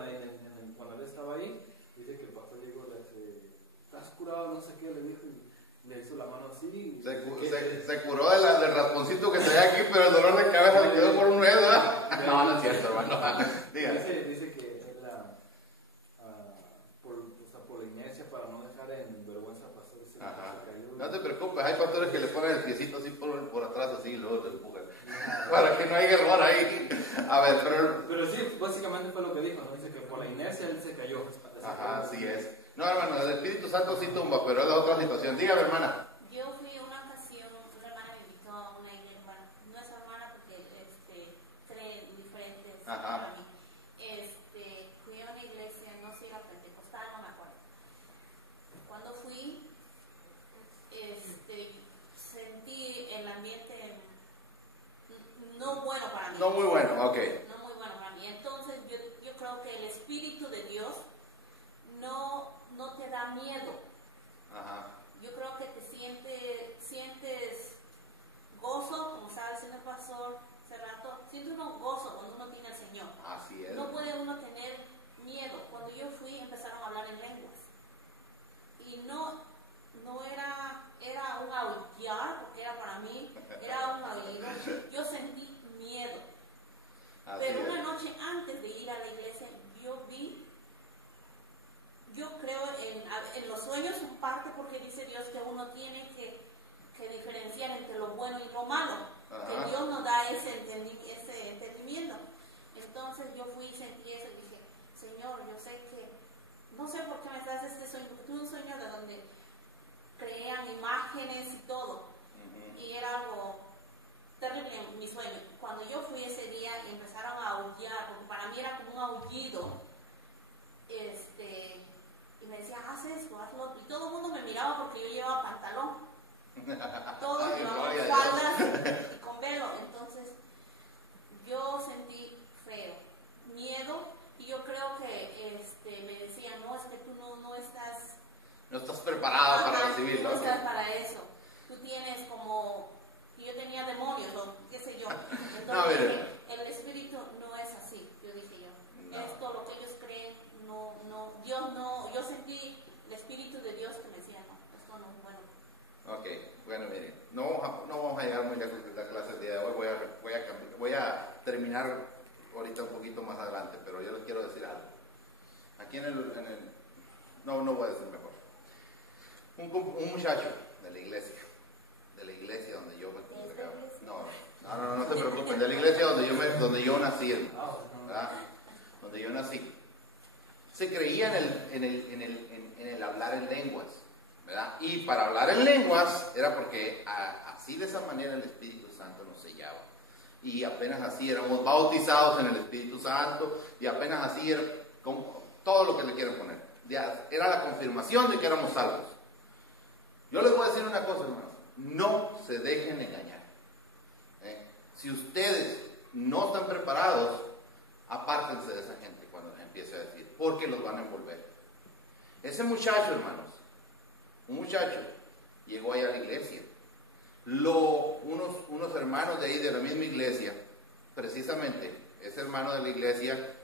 cuando él estaba ahí, dice que el pastor llegó y le dice, ¿estás curado? No sé qué, le dijo, y le hizo la mano así. Se curó del rasponcito que traía aquí, pero el dolor de cabeza le quedó por un mes, ¿verdad? No es cierto, hermano. Dice que él, por la inercia, para no dejar en vergüenza al pastor, se cayó. No te preocupes, hay pastores que le ponen el piecito así por atrás, así, y luego te empujan. Para que no haya error ahí. A ver, pero sí, básicamente fue lo que dijo, ¿no? Dice que por la inercia él se cayó. Ajá, así es. No, hermano, el Espíritu Santo sí tumba, pero es la otra situación. Dígame, hermana. Yo fui a una ocasión, una hermana me invitó a una iglesia, bueno, no es hermana porque cree diferentes para mí. Fui a una iglesia, no sé, era pentecostal, no me acuerdo. Cuando fui, sentí el ambiente no bueno para mí. No muy bueno, ok. No muy bueno para mí. Entonces yo creo que el Espíritu de Dios no te da miedo. Ajá. Yo creo que te sientes gozo, como estaba diciendo el pastor hace rato, siente uno gozo cuando uno tiene al Señor. Así es. No puede uno tener miedo. Cuando yo fui empezaron a hablar en lenguas. Y no era un aullar, porque era para mí, era un aullido. Yo sentí miedo. Pero una noche antes de ir a la iglesia, yo creo en los sueños en parte porque dice Dios que uno tiene que diferenciar entre lo bueno y lo malo. Ajá. Que Dios nos da ese entendimiento. Entonces yo fui y sentí eso y dije, Señor, yo sé que, no sé por qué me das este sueño, porque tuve un sueño de donde crean imágenes y todo. Uh-huh. Y era algo terrible en mi sueño. Cuando yo fui ese día y empezaron a aullar, porque para mí era como un aullido, y me decía, haz esto, haz lo otro. Y todo el mundo me miraba porque yo llevaba pantalón. Todos llevaban faldas y con velo. Entonces, yo sentí feo, miedo, y yo creo que me decían, no, es que tú no estás No estás preparado para Ajá, recibirlo. tú no estás para eso. Tú tienes como, yo tenía demonios, o qué sé yo. Entonces No, a ver. dije, el espíritu no es así, yo dije yo. No. Esto, lo que ellos creen, Dios no, yo sentí el espíritu de Dios que me decía, no, esto no es bueno. Ok, bueno, miren, no vamos a llegar muy lejos de la clase del día de hoy. Voy a terminar ahorita un poquito más adelante, pero yo les quiero decir algo. Aquí no voy a decir mejor. Un muchacho de la iglesia donde yo me congregaba. No se preocupen, de la iglesia donde yo nací, ¿verdad? Donde yo nací. Se creía en el hablar en lenguas, ¿verdad? Y para hablar en lenguas era porque así de esa manera el Espíritu Santo nos sellaba. Y apenas así éramos bautizados en el Espíritu Santo, y apenas así era como todo lo que le quieren poner. Era la confirmación de que éramos salvos. Yo les voy a decir una cosa, hermanos, no se dejen engañar. Si ustedes no están preparados, apártense de esa gente cuando les empiece a decir, porque los van a envolver. Ese muchacho, hermanos, un muchacho, llegó ahí a la iglesia. Unos hermanos de ahí, de la misma iglesia, precisamente, ese hermano de la iglesia,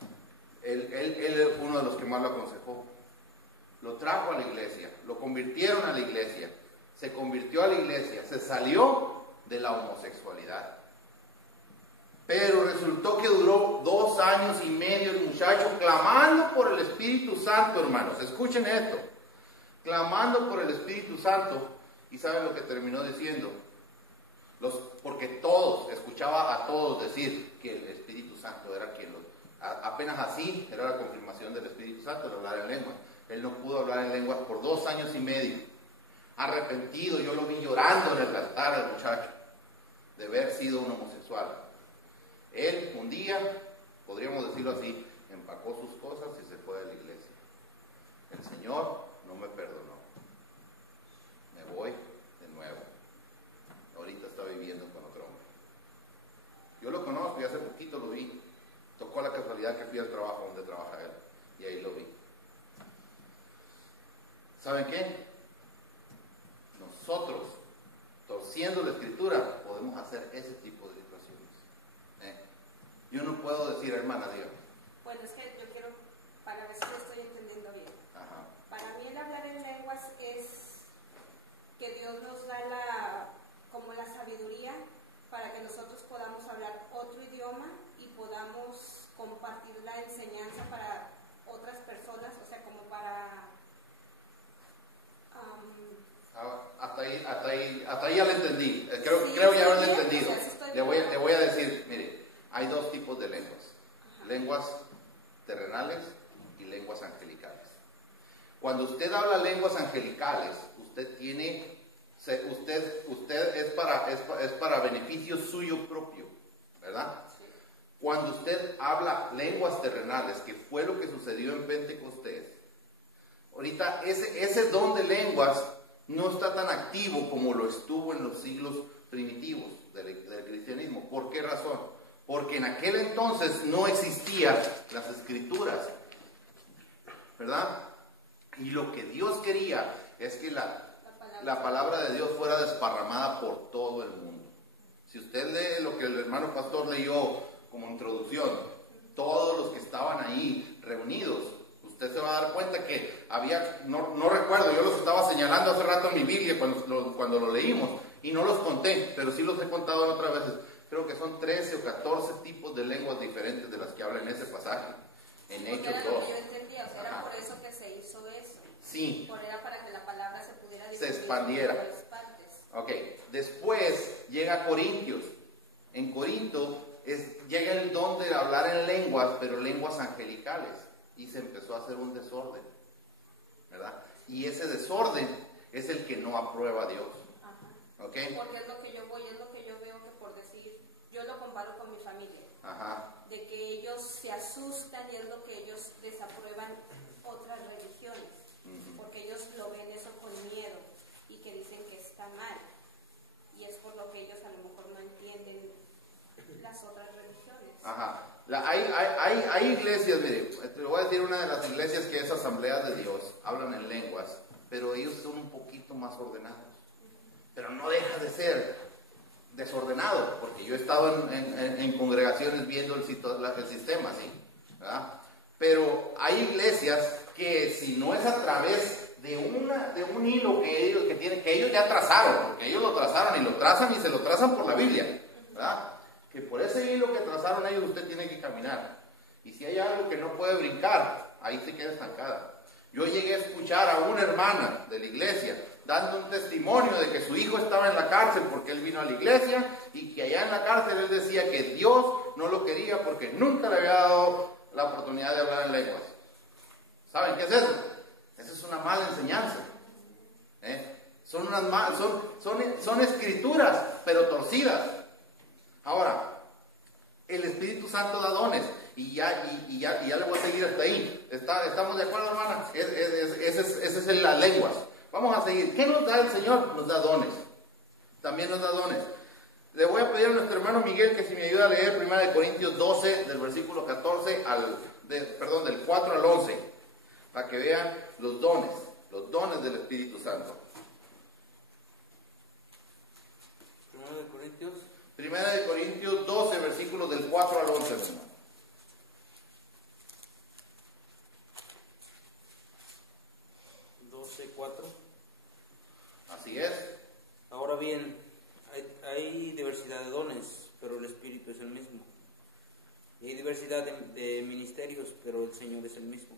él es uno de los que más lo aconsejó. Lo trajo a la iglesia, lo convirtieron a la iglesia, se convirtió a la iglesia, se salió de la homosexualidad. Pero resultó que duró 2 años y medio el muchacho clamando por el Espíritu Santo, hermanos. Escuchen esto. Clamando por el Espíritu Santo. ¿Y saben lo que terminó diciendo? Porque escuchaba a todos decir que el Espíritu Santo era quien apenas así era la confirmación del Espíritu Santo de hablar en lenguas. Él no pudo hablar en lenguas por 2 años y medio. Arrepentido, yo lo vi llorando en el altar al muchacho de haber sido un homosexual. Él un día, podríamos decirlo así, empacó sus cosas y se fue de la iglesia. El Señor no me perdonó. Me voy de nuevo. Ahorita está viviendo con otro hombre. Yo lo conozco y hace poquito lo vi. Tocó la casualidad que fui al trabajo donde trabaja él. Y ahí lo vi. ¿Saben qué? Nosotros, torciendo la escritura, podemos hacer ese tipo de situaciones. Yo no puedo decir, hermana, dígame. Bueno, es que yo quiero, para ver si lo estoy entendiendo bien. Ajá. Para mí el hablar en lenguas es que Dios nos da como la sabiduría para que nosotros podamos hablar otro idioma y podamos compartir la enseñanza para otras personas, o sea, como para... Hasta ahí ya lo entendí. Creo ya lo he entendido. Le voy a decir, mire, hay 2 tipos de lenguas. Ajá. Lenguas terrenales y lenguas angelicales. Cuando usted habla lenguas angelicales, usted es para beneficio suyo propio, ¿verdad? Sí. Cuando usted habla lenguas terrenales, que fue lo que sucedió en Pentecostés, ahorita ese don de lenguas no está tan activo como lo estuvo en los siglos primitivos del cristianismo. ¿Por qué razón? Porque en aquel entonces no existían las escrituras, ¿verdad? Y lo que Dios quería es que la palabra de Dios fuera desparramada por todo el mundo. Si usted lee lo que el hermano pastor leyó como introducción, todos los que estaban ahí reunidos, usted se va a dar cuenta que había, no recuerdo, yo los estaba señalando hace rato en mi Biblia cuando lo leímos, y no los conté, pero sí los he contado en otras veces. Creo que son 13 o 14 tipos de lenguas diferentes de las que habla en ese pasaje, en Hechos 2. Era lo que yo entendía, o sea, era por eso que se hizo eso. Sí. Era para que la palabra se pudiera se expandiera. En varias partes. Ok, después llega Corintios. En Corinto llega el don de hablar en lenguas, pero lenguas angelicales. Y se empezó a hacer un desorden, ¿verdad? Y ese desorden es el que no aprueba Dios. Ajá. ¿Okay? Porque es lo que yo veo que, por decir, yo lo comparo con mi familia. Ajá. De que ellos se asustan y es lo que ellos desaprueban otras religiones. Porque ellos lo ven eso con miedo y que dicen que está mal. Y es por lo que ellos a lo mejor no entienden las otras religiones. Ajá. Hay iglesias, mire, te voy a decir una de las iglesias que es Asambleas de Dios, hablan en lenguas, pero ellos son un poquito más ordenados. Pero no deja de ser desordenado, porque yo he estado en congregaciones viendo el sistema, ¿sí? ¿Verdad? Pero hay iglesias que si no es a través de un hilo que ellos ya trazaron, porque ellos lo trazaron y lo trazan y se lo trazan por la Biblia, ¿verdad? Que por ese hilo que trazaron ellos usted tiene que caminar. Y si hay algo que no puede brincar, ahí se queda estancada. Yo llegué a escuchar a una hermana de la iglesia dando un testimonio de que su hijo estaba en la cárcel porque él vino a la iglesia y que allá en la cárcel él decía que Dios no lo quería porque nunca le había dado la oportunidad de hablar en lenguas. ¿Saben qué es eso? Esa es una mala enseñanza. Son escrituras, pero torcidas. Ahora, el Espíritu Santo da dones. Y ya le voy a seguir hasta ahí. ¿Estamos de acuerdo, hermana? Ese es las lenguas. Vamos a seguir. ¿Qué nos da el Señor? Nos da dones. También nos da dones. Le voy a pedir a nuestro hermano Miguel que si me ayuda a leer 1 Corintios 12, del versículo 14 del 4 al 11, para que vean los dones del Espíritu Santo. 1 Corintios 12, versículos del 4 al 11, hermano. 12:4. Así es. Ahora bien, hay diversidad de dones, pero el Espíritu es el mismo. Y hay diversidad de ministerios, pero el Señor es el mismo.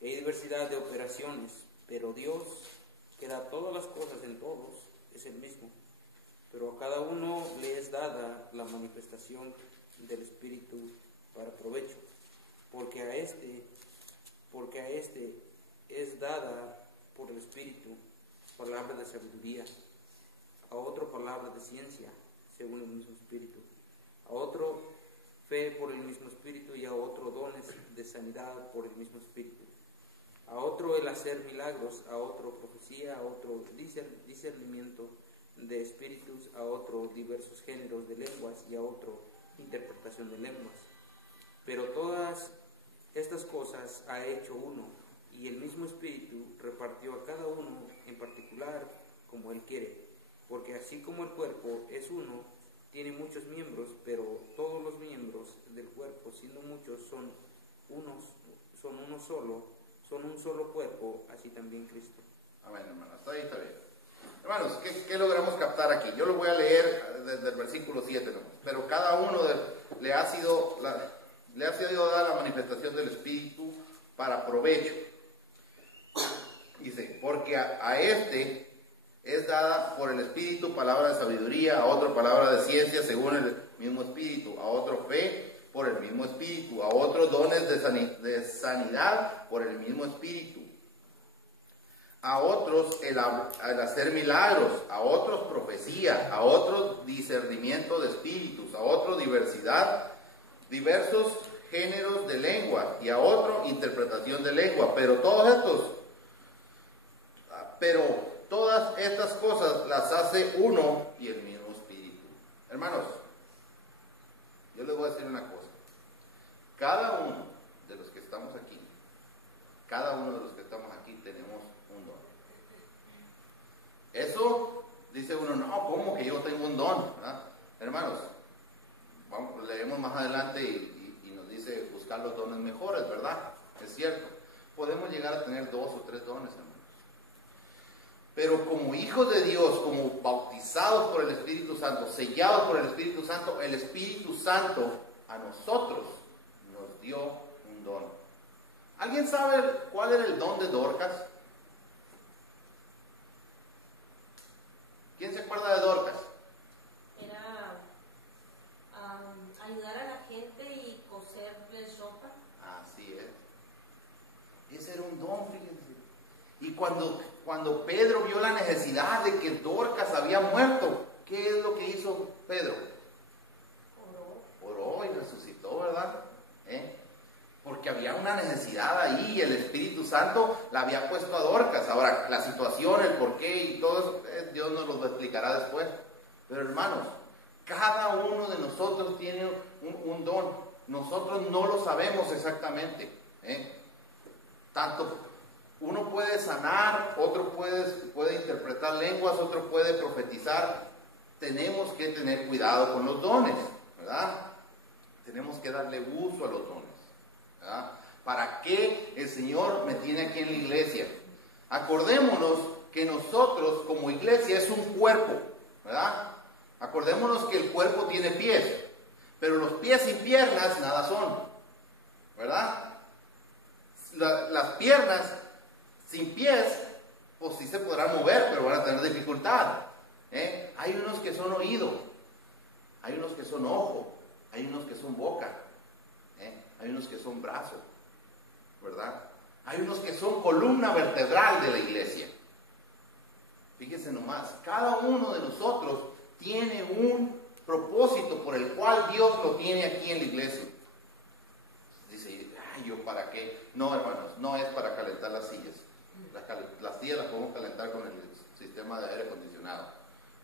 Y hay diversidad de operaciones, pero Dios, que da todas las cosas en todos, es el mismo. Pero a cada uno le es dada la manifestación del Espíritu para provecho, porque a este es dada por el Espíritu palabra de sabiduría, a otro palabra de ciencia, según el mismo Espíritu, a otro fe por el mismo Espíritu y a otro dones de sanidad por el mismo Espíritu, a otro el hacer milagros, a otro profecía, a otro discernimiento de espíritus, a otro diversos géneros de lenguas y a otro interpretación de lenguas. Pero todas estas cosas ha hecho uno, y el mismo Espíritu repartió a cada uno en particular como Él quiere, porque así como el cuerpo es uno, tiene muchos miembros, pero todos los miembros del cuerpo, siendo muchos, son un solo cuerpo, así también Cristo. Amén, hermano. Hasta ahí está bien. Hermanos, ¿qué logramos captar aquí? Yo lo voy a leer desde el versículo 7, ¿no? Pero cada uno le ha sido dada la manifestación del Espíritu para provecho. Dice, porque a este es dada por el Espíritu palabra de sabiduría, a otro palabra de ciencia según el mismo Espíritu, a otro fe por el mismo Espíritu, a otros dones de sanidad por el mismo Espíritu, a otros el hacer milagros, a otros profecía, a otros discernimiento de espíritus, a otros diversos géneros de lengua y a otro interpretación de lengua, pero todas estas cosas las hace uno y el mismo Espíritu. Hermanos, yo les voy a decir una cosa. Cada uno de los que estamos aquí tenemos un don. Eso dice uno, no, ¿cómo que yo tengo un don? ¿Verdad? Hermanos, leemos más adelante y nos dice buscar los dones mejores, ¿verdad? Es cierto. Podemos llegar a tener 2 o 3 dones, hermanos. Pero como hijos de Dios, como bautizados por el Espíritu Santo, sellados por el Espíritu Santo a nosotros nos dio un don. ¿Alguien sabe cuál era el don de Dorcas? ¿Quién se acuerda de Dorcas? Era ayudar a la gente y coserles ropa. Así es. Ese era un don, fíjense. Y cuando Pedro vio la necesidad de que Dorcas había muerto, ¿qué es lo que hizo Pedro? Oró y resucitó, ¿verdad? Porque había una necesidad ahí y el Espíritu Santo la había puesto a Dorcas. Ahora, la situación, el porqué y todo eso, Dios nos lo explicará después. Pero hermanos, cada uno de nosotros tiene un don. Nosotros no lo sabemos exactamente. Tanto Uno puede sanar, otro puede interpretar lenguas, otro puede profetizar. Tenemos que tener cuidado con los dones, ¿verdad? Tenemos que darle uso a los dones, ¿verdad? ¿Para qué el Señor me tiene aquí en la iglesia? Acordémonos que nosotros como iglesia es un cuerpo, ¿verdad? Acordémonos que el cuerpo tiene pies, pero los pies sin piernas nada son, ¿verdad? Las piernas sin pies, pues sí se podrán mover, pero van a tener dificultad. Hay unos que son oído, hay unos que son ojo, hay unos que son boca, hay unos que son brazo, ¿verdad? Hay unos que son columna vertebral de la iglesia. Fíjense nomás, cada uno de nosotros tiene un propósito por el cual Dios lo tiene aquí en la iglesia. Dice, ay, ¿yo para qué? No, hermanos, no es para calentar las sillas. Las sillas las podemos calentar con el sistema de aire acondicionado,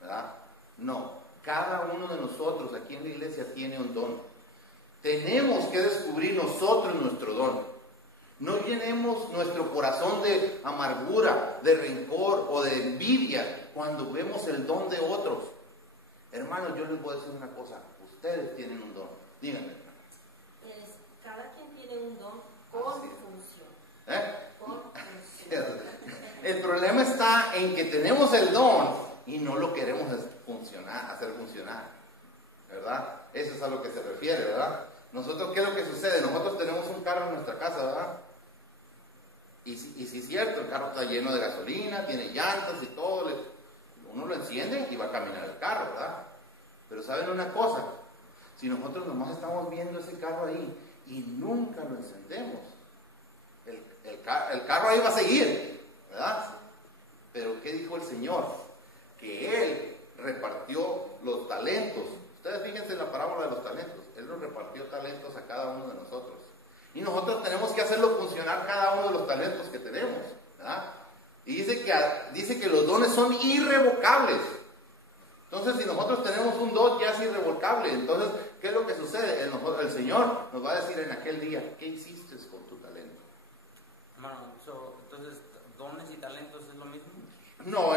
¿verdad? No, cada uno de nosotros aquí en la iglesia tiene un don. Tenemos que descubrir nosotros nuestro don. No llenemos nuestro corazón de amargura, de rencor o de envidia cuando vemos el don de otros. Hermanos, yo les voy a decir una cosa. Ustedes tienen un don. Díganme, hermano. Cada quien tiene un don con función. Con función. El problema está en que tenemos el don y no lo queremos hacer funcionar. ¿Verdad? Eso es a lo que se refiere, ¿verdad? Nosotros, ¿qué es lo que sucede? Nosotros tenemos un carro en nuestra casa, ¿verdad? Y sí es cierto, el carro está lleno de gasolina, tiene llantas y todo. Uno lo enciende y va a caminar el carro, ¿verdad? Pero ¿saben una cosa? Si nosotros nomás estamos viendo ese carro ahí y nunca lo encendemos, el carro ahí va a seguir, ¿verdad? Pero ¿qué dijo el Señor? Que Él repartió los talentos. Ustedes fíjense en la parábola de los talentos. Él nos repartió talentos a cada uno de nosotros. Y nosotros tenemos que hacerlo funcionar cada uno de los talentos que tenemos, ¿verdad? Y dice que los dones son irrevocables. Entonces, si nosotros tenemos un don, ya es irrevocable. Entonces, ¿qué es lo que sucede? El Señor nos va a decir en aquel día, ¿qué hiciste con tu talento? Hermano, entonces, ¿dones y talentos es lo mismo? No,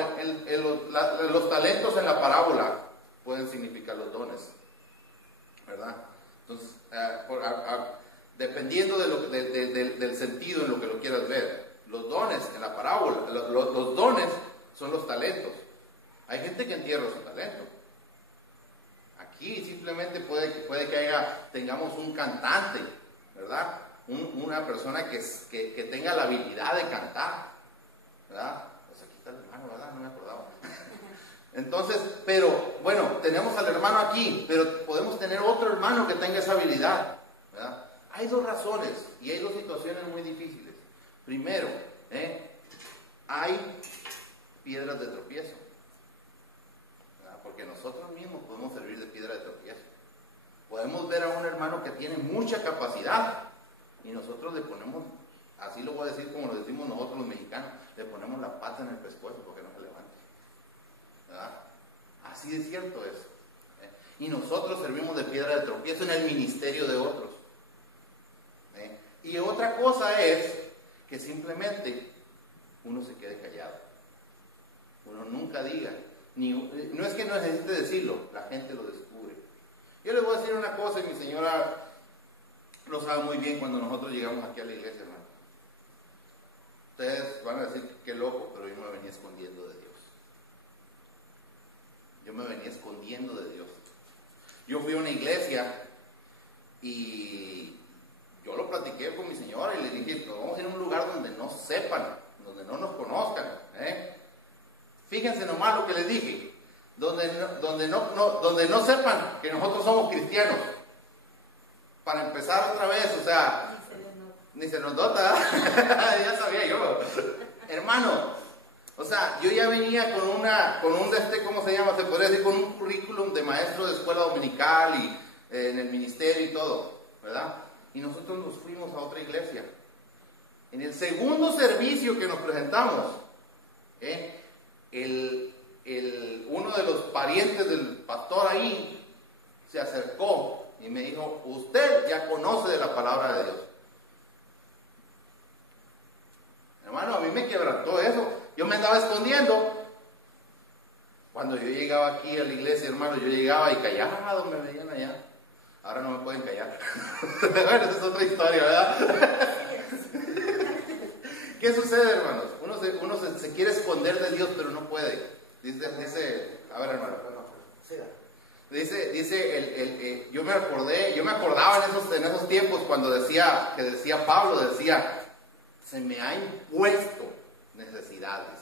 los talentos en la parábola pueden significar los dones, ¿verdad? Entonces, dependiendo del sentido en lo que lo quieras ver, los dones en la parábola, los dones son los talentos. Hay gente que entierra su talento. Aquí simplemente puede que tengamos un cantante, ¿verdad? Una persona que tenga la habilidad de cantar, ¿verdad? Pues aquí está el hermano, ¿verdad? No me acordaba. Entonces, pero bueno, tenemos al hermano aquí, pero podemos tener otro hermano que tenga esa habilidad, ¿verdad? Hay dos razones y hay dos situaciones muy difíciles. Primero, hay piedras de tropiezo, ¿verdad? Porque nosotros mismos podemos servir de piedra de tropiezo. Podemos ver a un hermano que tiene mucha capacidad y nosotros le ponemos, así lo voy a decir como lo decimos nosotros los mexicanos, le ponemos la pata en el pescuezo porque no se levanta, ¿verdad? Así de cierto es. Y nosotros servimos de piedra de tropiezo en el ministerio de otros. Y otra cosa es que simplemente uno se quede callado. Uno nunca diga, no es que no necesite decirlo, la gente lo descubre. Yo les voy a decir una cosa, y mi señora lo sabe muy bien cuando nosotros llegamos aquí a la iglesia, hermano. Ustedes van a decir que loco, pero yo me venía escondiendo de Dios. Yo me venía escondiendo de Dios. Yo fui a una iglesia y yo lo platiqué con mi señora y le dije, nos vamos a ir a un lugar donde no sepan, donde no nos conozcan. Fíjense nomás lo que les dije, donde no sepan que nosotros somos cristianos. Para empezar otra vez, o sea, ni se nos nota, ya sabía yo. Hermano, o sea, yo ya venía con un ¿cómo se llama? Se podría decir, con un currículum de maestro de escuela dominical y en el ministerio y todo, ¿verdad? Y nosotros nos fuimos a otra iglesia. En el segundo servicio que nos presentamos, uno de los parientes del pastor ahí se acercó y me dijo, usted ya conoce de la palabra de Dios. Hermano, a mí me quebrantó eso. Yo me andaba escondiendo. Cuando yo llegaba aquí a la iglesia, hermano, yo llegaba y callado me veían allá. Ahora no me pueden callar. Bueno, esa es otra historia, ¿verdad? ¿Qué sucede, hermanos? Uno se quiere esconder de Dios, pero no puede. Dice, a ver, hermano. Dice, yo me acordaba en esos tiempos cuando decía Pablo, se me ha impuesto necesidades.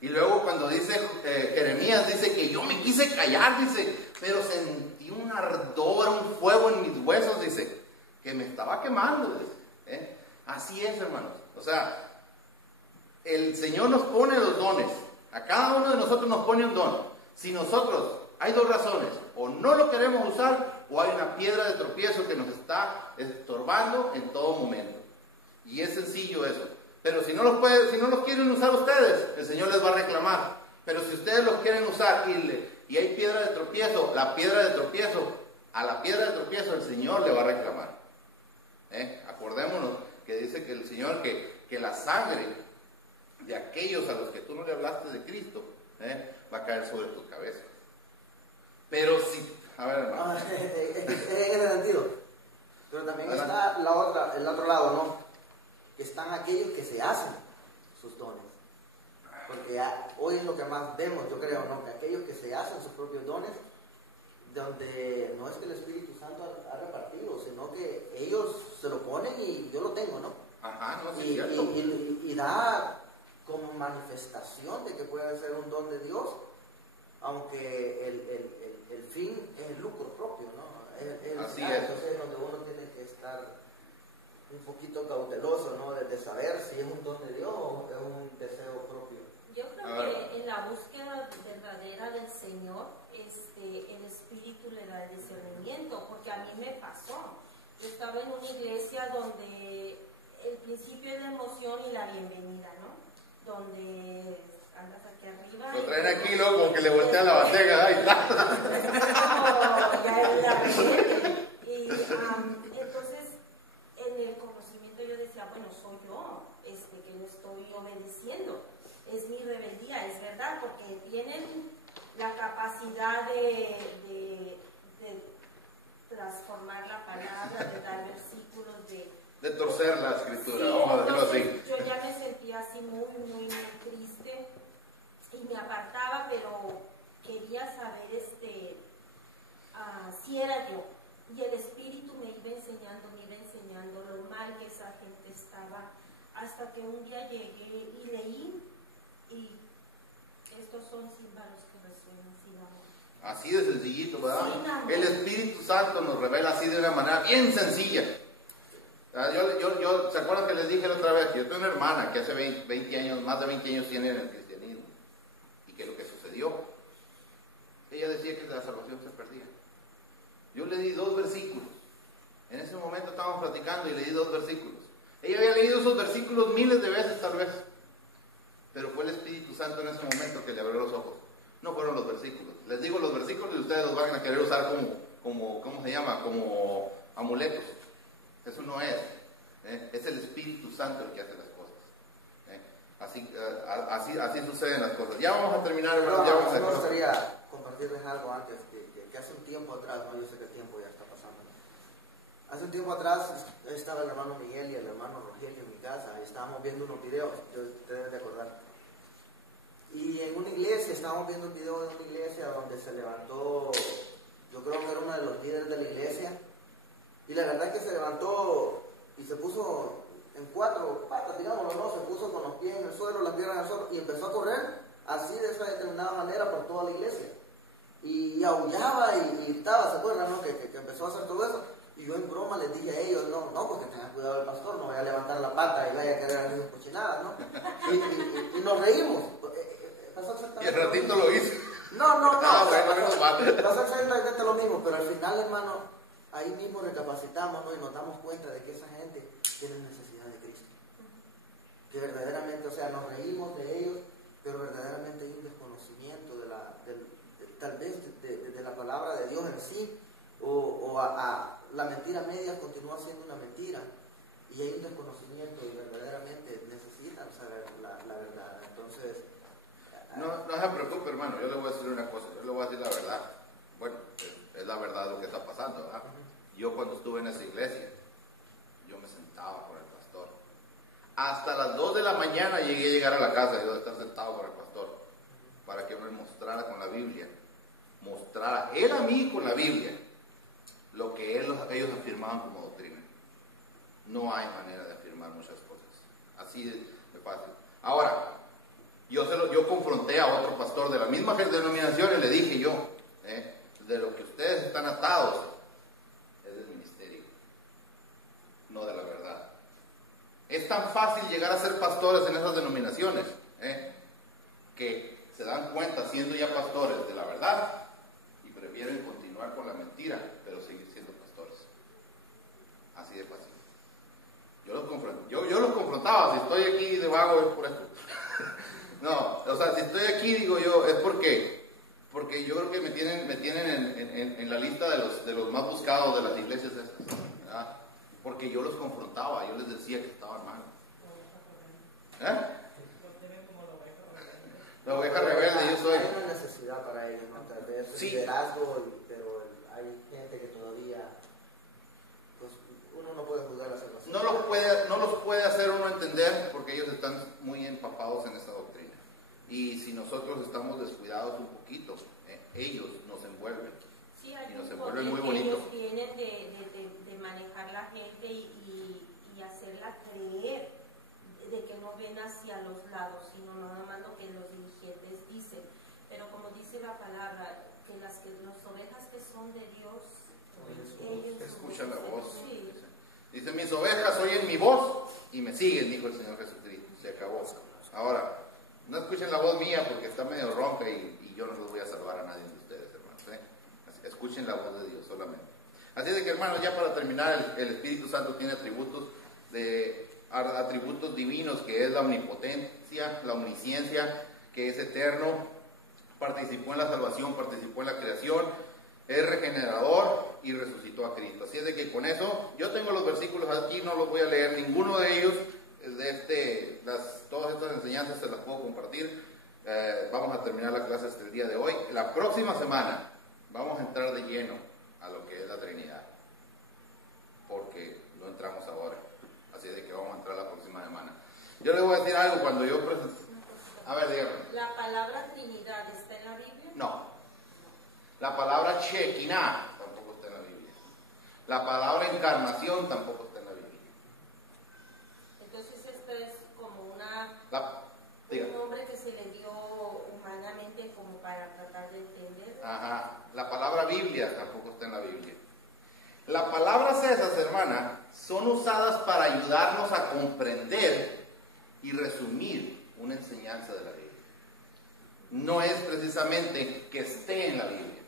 Y luego cuando dice Jeremías, dice que yo me quise callar, dice, pero sentí un ardor, un fuego en mis huesos, dice, que me estaba quemando, dice. Así es, hermanos. O sea, el Señor nos pone los dones. A cada uno de nosotros nos pone un don. Si nosotros, hay dos razones, o no lo queremos usar, o hay una piedra de tropiezo que nos está estorbando en todo momento. Y es sencillo eso. Pero si no los quieren usar ustedes, el Señor les va a reclamar. Pero si ustedes los quieren usar y hay piedra de tropiezo, a la piedra de tropiezo el Señor le va a reclamar. Acordémonos que dice que el Señor, que la sangre de aquellos a los que tú no le hablaste de Cristo, va a caer sobre tu cabeza. Pero si, a ver, hermano. En ese sentido. Pero también está el otro lado, ¿no? Que están aquellos que se hacen sus dones. Porque hoy es lo que más vemos, yo creo, ¿no? Que aquellos que se hacen sus propios dones, donde no es que el Espíritu Santo ha repartido, sino que ellos se lo ponen y yo lo tengo, ¿no? Ajá, no, sí, y da como manifestación de que puede ser un don de Dios, aunque el fin es el lucro propio, ¿no? Así es. Entonces es donde uno tiene que estar un poquito cauteloso, ¿no? De saber si es un don de Dios o es un deseo propio. Yo creo que en la búsqueda verdadera del Señor, el Espíritu le da el discernimiento, porque a mí me pasó. Yo estaba en una iglesia donde el principio es la emoción y la bienvenida, ¿no? Donde andas aquí arriba. Lo traen aquí, ¿no? Como que le voltean la bandeja, ahí está. Ya es la reverente. Y entonces, en el conocimiento yo decía, bueno, soy yo, que no estoy obedeciendo. Es mi rebeldía, es verdad, porque tienen la capacidad de transformar la palabra, de dar versículos, de torcer la escritura, sí, vamos a decirlo así. Yo ya me sentía así muy triste y me apartaba, pero quería saber si era yo. Y el Espíritu me iba enseñando lo mal que esa gente estaba, hasta que un día llegué y leí, y estos son címbalos que resuenan sin amor. Así de sencillito, ¿verdad? Sin amor. El Espíritu Santo nos revela así de una manera bien sencilla. ¿Se acuerdan que les dije la otra vez que yo tengo una hermana que hace 20 años, más de 20 años tiene en el cristianismo? ¿Y qué es lo que sucedió? Ella decía que la salvación se perdía. Yo le di 2 versículos. En ese momento estábamos platicando y le di 2 versículos. Ella había leído esos versículos miles de veces tal vez. Pero fue el Espíritu Santo en ese momento que le abrió los ojos. No fueron los versículos. Les digo los versículos y ustedes los van a querer usar como ¿cómo se llama? Como amuletos. Eso no es. Es el Espíritu Santo el que hace las cosas. Así suceden las cosas. Ya vamos a terminar. Me gustaría compartirles algo antes, que hace un tiempo atrás, ¿no? Yo sé que el tiempo ya está pasando. Hace un tiempo atrás estaba el hermano Miguel y el hermano Rogelio en mi casa y estábamos viendo unos videos, te debes de acordar. Y en una iglesia, estábamos viendo un video de una iglesia donde se levantó, yo creo que era uno de los líderes de la iglesia, y la verdad es que se levantó y se puso en 4 patas, digámoslo, ¿no? Se puso con los pies en el suelo, las piernas en el suelo, y empezó a correr así de esa determinada manera por toda la iglesia. Y aullaba y gritaba, ¿se acuerdan, no? Que empezó a hacer todo eso. Y yo en broma les dije a ellos, no, porque tengan cuidado del pastor, no vaya a levantar la pata y vaya a querer hacer cochinadas, ¿no? Y nos reímos. Pasó exactamente y el ratito lo hizo. No. Pasó exactamente lo mismo, pero al final, hermano, ahí mismo recapacitamos, ¿no? Y nos damos cuenta de que esa gente tiene necesidad de Cristo. Que verdaderamente, o sea, nos reímos de ellos, pero verdaderamente hay un desconocimiento tal vez de la palabra de Dios en sí, o la mentira media continúa siendo una mentira, y hay un desconocimiento y verdaderamente necesitan saber la verdad. Entonces, no se preocupe, hermano, yo le voy a decir una cosa, yo le voy a decir la verdad. Bueno, es la verdad lo que está pasando, ¿verdad? Yo cuando estuve en esa iglesia, yo me sentaba con el pastor. Hasta las 2 de la mañana llegué a llegar a la casa, yo de estar sentado con el pastor, para que me mostrara con la Biblia, mostrara él a mí con la Biblia, lo que ellos afirmaban como doctrina. No hay manera de afirmar muchas cosas, así de fácil. Ahora, yo confronté a otro pastor de la misma denominación y le dije yo, de lo que ustedes están atados es del ministerio, no de la verdad. Es tan fácil llegar a ser pastores en esas denominaciones, que se dan cuenta siendo ya pastores de la verdad y prefieren continuar con la mentira, pero seguir siendo pastores. Así de fácil. Yo los confrontaba, si estoy aquí de vago es por esto. No, o sea, si estoy aquí, digo yo, es porque yo creo que me tienen en la lista de los más buscados de las iglesias estas, ¿verdad? Porque yo los confrontaba, yo les decía que estaban mal. La oveja rebelde, yo soy. Hay una necesidad para ellos, ¿no? Tal vez Sí. liderazgo, pero hay gente que todavía, pues uno no puede juzgar las situación. No los puede hacer uno entender porque ellos están muy empapados en esa doctrina. Y si nosotros estamos descuidados un poquito, ellos nos envuelven. Sí, hay Y nos un envuelven poder muy que bonito. ellos tienen de manejar la gente y hacerla creer de que no ven hacia los lados, sino nada más lo que los dirigentes dicen. Pero como dice la palabra, que las ovejas que son de Dios, ellos Escuchan la voz. Sí. Dice, mis ovejas oyen mi voz y me siguen, dijo el Señor Jesucristo. Se acabó. Ahora, no escuchen la voz mía porque está medio ronca y yo no los voy a salvar a nadie de ustedes, hermanos. Escuchen la voz de Dios solamente. Así de que, hermanos, ya para terminar, el Espíritu Santo tiene atributos divinos, que es la omnipotencia, la omnisciencia, que es eterno, participó en la salvación, participó en la creación, es regenerador y resucitó a Cristo. Así es de que con eso, yo tengo los versículos aquí, no los voy a leer, ninguno de ellos, todas estas enseñanzas se las puedo compartir. Vamos a terminar la clase hasta el día de hoy. La próxima semana vamos a entrar de lleno a lo que es la Trinidad, porque no entramos ahora. Así de que vamos a entrar la próxima semana. Yo les voy a decir algo cuando yo presento. A ver, dígame. ¿La palabra Trinidad está en la Biblia? No. La palabra Shekinah tampoco está en la Biblia. La palabra encarnación tampoco está en la Biblia. Entonces esto es como Diga. un nombre que se le dio humanamente como para tratar de entender. Ajá. La palabra Biblia tampoco está en la Biblia. Las palabras esas, hermana, son usadas para ayudarnos a comprender y resumir una enseñanza de la Biblia. No es precisamente que esté en la Biblia.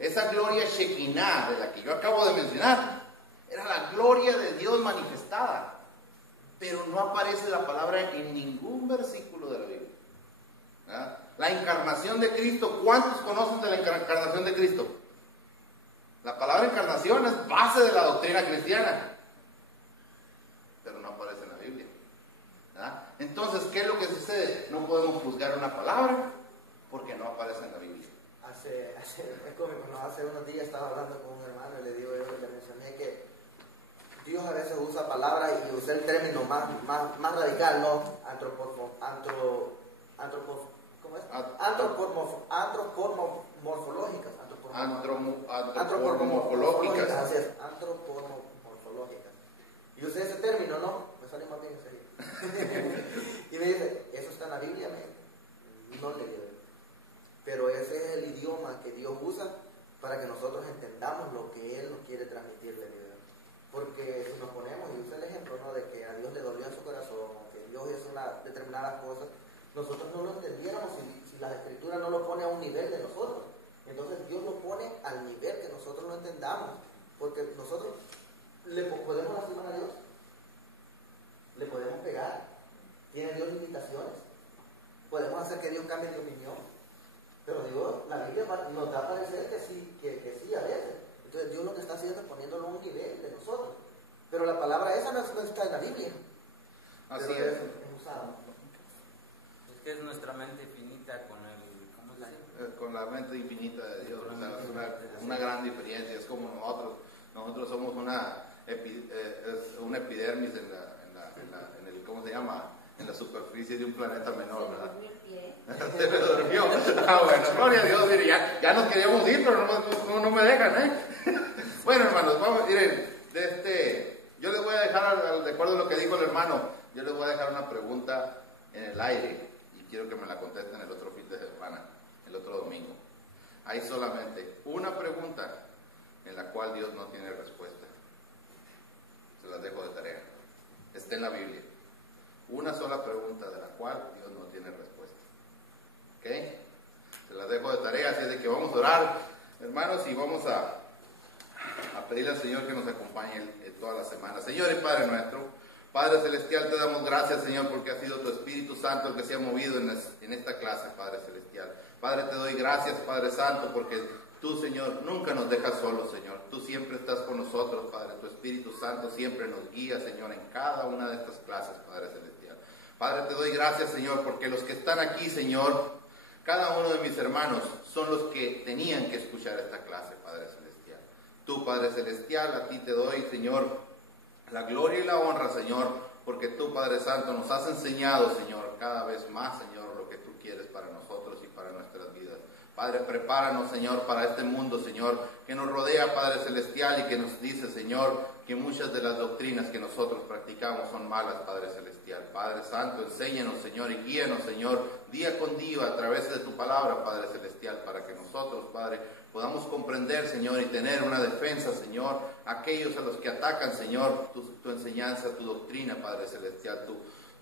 Esa gloria Shekinah de la que yo acabo de mencionar era la gloria de Dios manifestada, pero no aparece la palabra en ningún versículo de la Biblia. ¿Verdad? La encarnación de Cristo, ¿cuántos conocen de la encarnación de Cristo? La palabra encarnación es base de la doctrina cristiana, pero no aparece en la Biblia. ¿Verdad? Entonces, ¿qué es lo que sucede? No podemos juzgar una palabra porque no aparece en la Biblia. Es cómico, ¿no? Hace unos días estaba hablando con un hermano y le mencioné que Dios a veces usa palabras y usé el término más radical, ¿no? Antropomorfológicas. Antropomorfológicas. Así es, antropomorfológicas. Y usé ese término, ¿no? Me sale más bien en serio. Y me dice, ¿eso está en la Biblia? No le digo. Pero ese es el idioma que Dios usa para que nosotros entendamos lo que Él nos quiere transmitir de vida. Porque si nos ponemos, y usé el ejemplo, ¿no? De que a Dios le dolió en su corazón, o que Dios hizo determinadas cosas, nosotros no lo entendiéramos si la Escritura no lo pone a un nivel de nosotros. Entonces Dios lo pone al nivel que nosotros lo entendamos, porque nosotros le podemos lastimar a Dios, le podemos pegar, tiene Dios limitaciones, podemos hacer que Dios cambie de opinión, pero Dios, la Biblia nos da a parecer que sí a veces. Entonces Dios lo que está haciendo es poniéndolo a un nivel de nosotros, Pero la palabra esa no está en la Biblia. Así Pero es. es usada. Es que es nuestra mente finita con el, ¿cómo se dice? Con la mente infinita de Dios, o sea, es una gran diferencia. Es como nosotros somos una epidermis en el, ¿cómo se llama? En la superficie de un planeta menor, ¿verdad? Se me durmió. Bueno, gloria a Dios, mire, ya nos queríamos ir, pero no me dejan, Bueno, hermanos, vamos, miren, yo les voy a dejar, de acuerdo a lo que dijo el hermano, yo les voy a dejar una pregunta en el aire y quiero que me la contesten el otro fin de semana, el otro domingo. Hay solamente una pregunta en la cual Dios no tiene respuesta. Se las dejo de tarea. Está en la Biblia. Una sola pregunta de la cual Dios no tiene respuesta. ¿Ok? Se las dejo de tarea, así es de que vamos a orar, hermanos, y vamos a pedirle al Señor que nos acompañe toda la semana. Señor y Padre nuestro, Padre Celestial, te damos gracias, Señor, porque ha sido tu Espíritu Santo el que se ha movido en esta clase, Padre Celestial. Padre, te doy gracias, Padre Santo, porque tú, Señor, nunca nos dejas solos, Señor. Tú siempre estás con nosotros, Padre. Tu Espíritu Santo siempre nos guía, Señor, en cada una de estas clases, Padre Celestial. Padre, te doy gracias, Señor, porque los que están aquí, Señor, cada uno de mis hermanos son los que tenían que escuchar esta clase, Padre Celestial. Tú, Padre Celestial, a ti te doy, Señor, la gloria y la honra, Señor, porque tú, Padre Santo, nos has enseñado, Señor, cada vez más, Señor, lo que tú quieres para nosotros y para nuestras vidas. Padre, prepáranos, Señor, para este mundo, Señor, que nos rodea, Padre Celestial, y que nos dice, Señor, que muchas de las doctrinas que nosotros practicamos son malas, Padre Celestial. Padre Santo, enséñanos, Señor, y guíanos, Señor, día con día a través de tu palabra, Padre Celestial, para que nosotros, Padre, podamos comprender, Señor, y tener una defensa, Señor, aquellos a los que atacan, Señor, tu enseñanza, tu doctrina, Padre Celestial,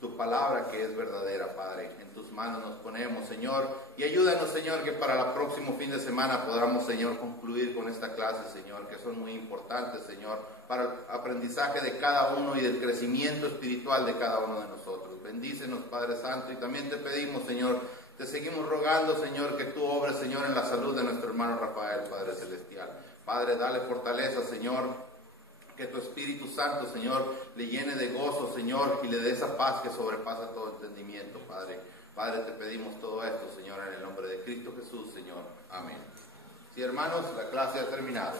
tu palabra que es verdadera, Padre. En tus manos nos ponemos, Señor, y ayúdanos, Señor, que para el próximo fin de semana podamos, Señor, concluir con esta clase, Señor, que son muy importantes, Señor, para el aprendizaje de cada uno y del crecimiento espiritual de cada uno de nosotros. Bendícenos, Padre Santo, y también te pedimos, Señor, te seguimos rogando, Señor, que tú obres, Señor, en la salud de nuestro hermano Rafael, Padre Celestial. Padre, dale fortaleza, Señor, que tu Espíritu Santo, Señor, le llene de gozo, Señor, y le dé esa paz que sobrepasa todo entendimiento, Padre. Padre, te pedimos todo esto, Señor, en el nombre de Cristo Jesús, Señor. Amén. Sí, hermanos, la clase ha terminado.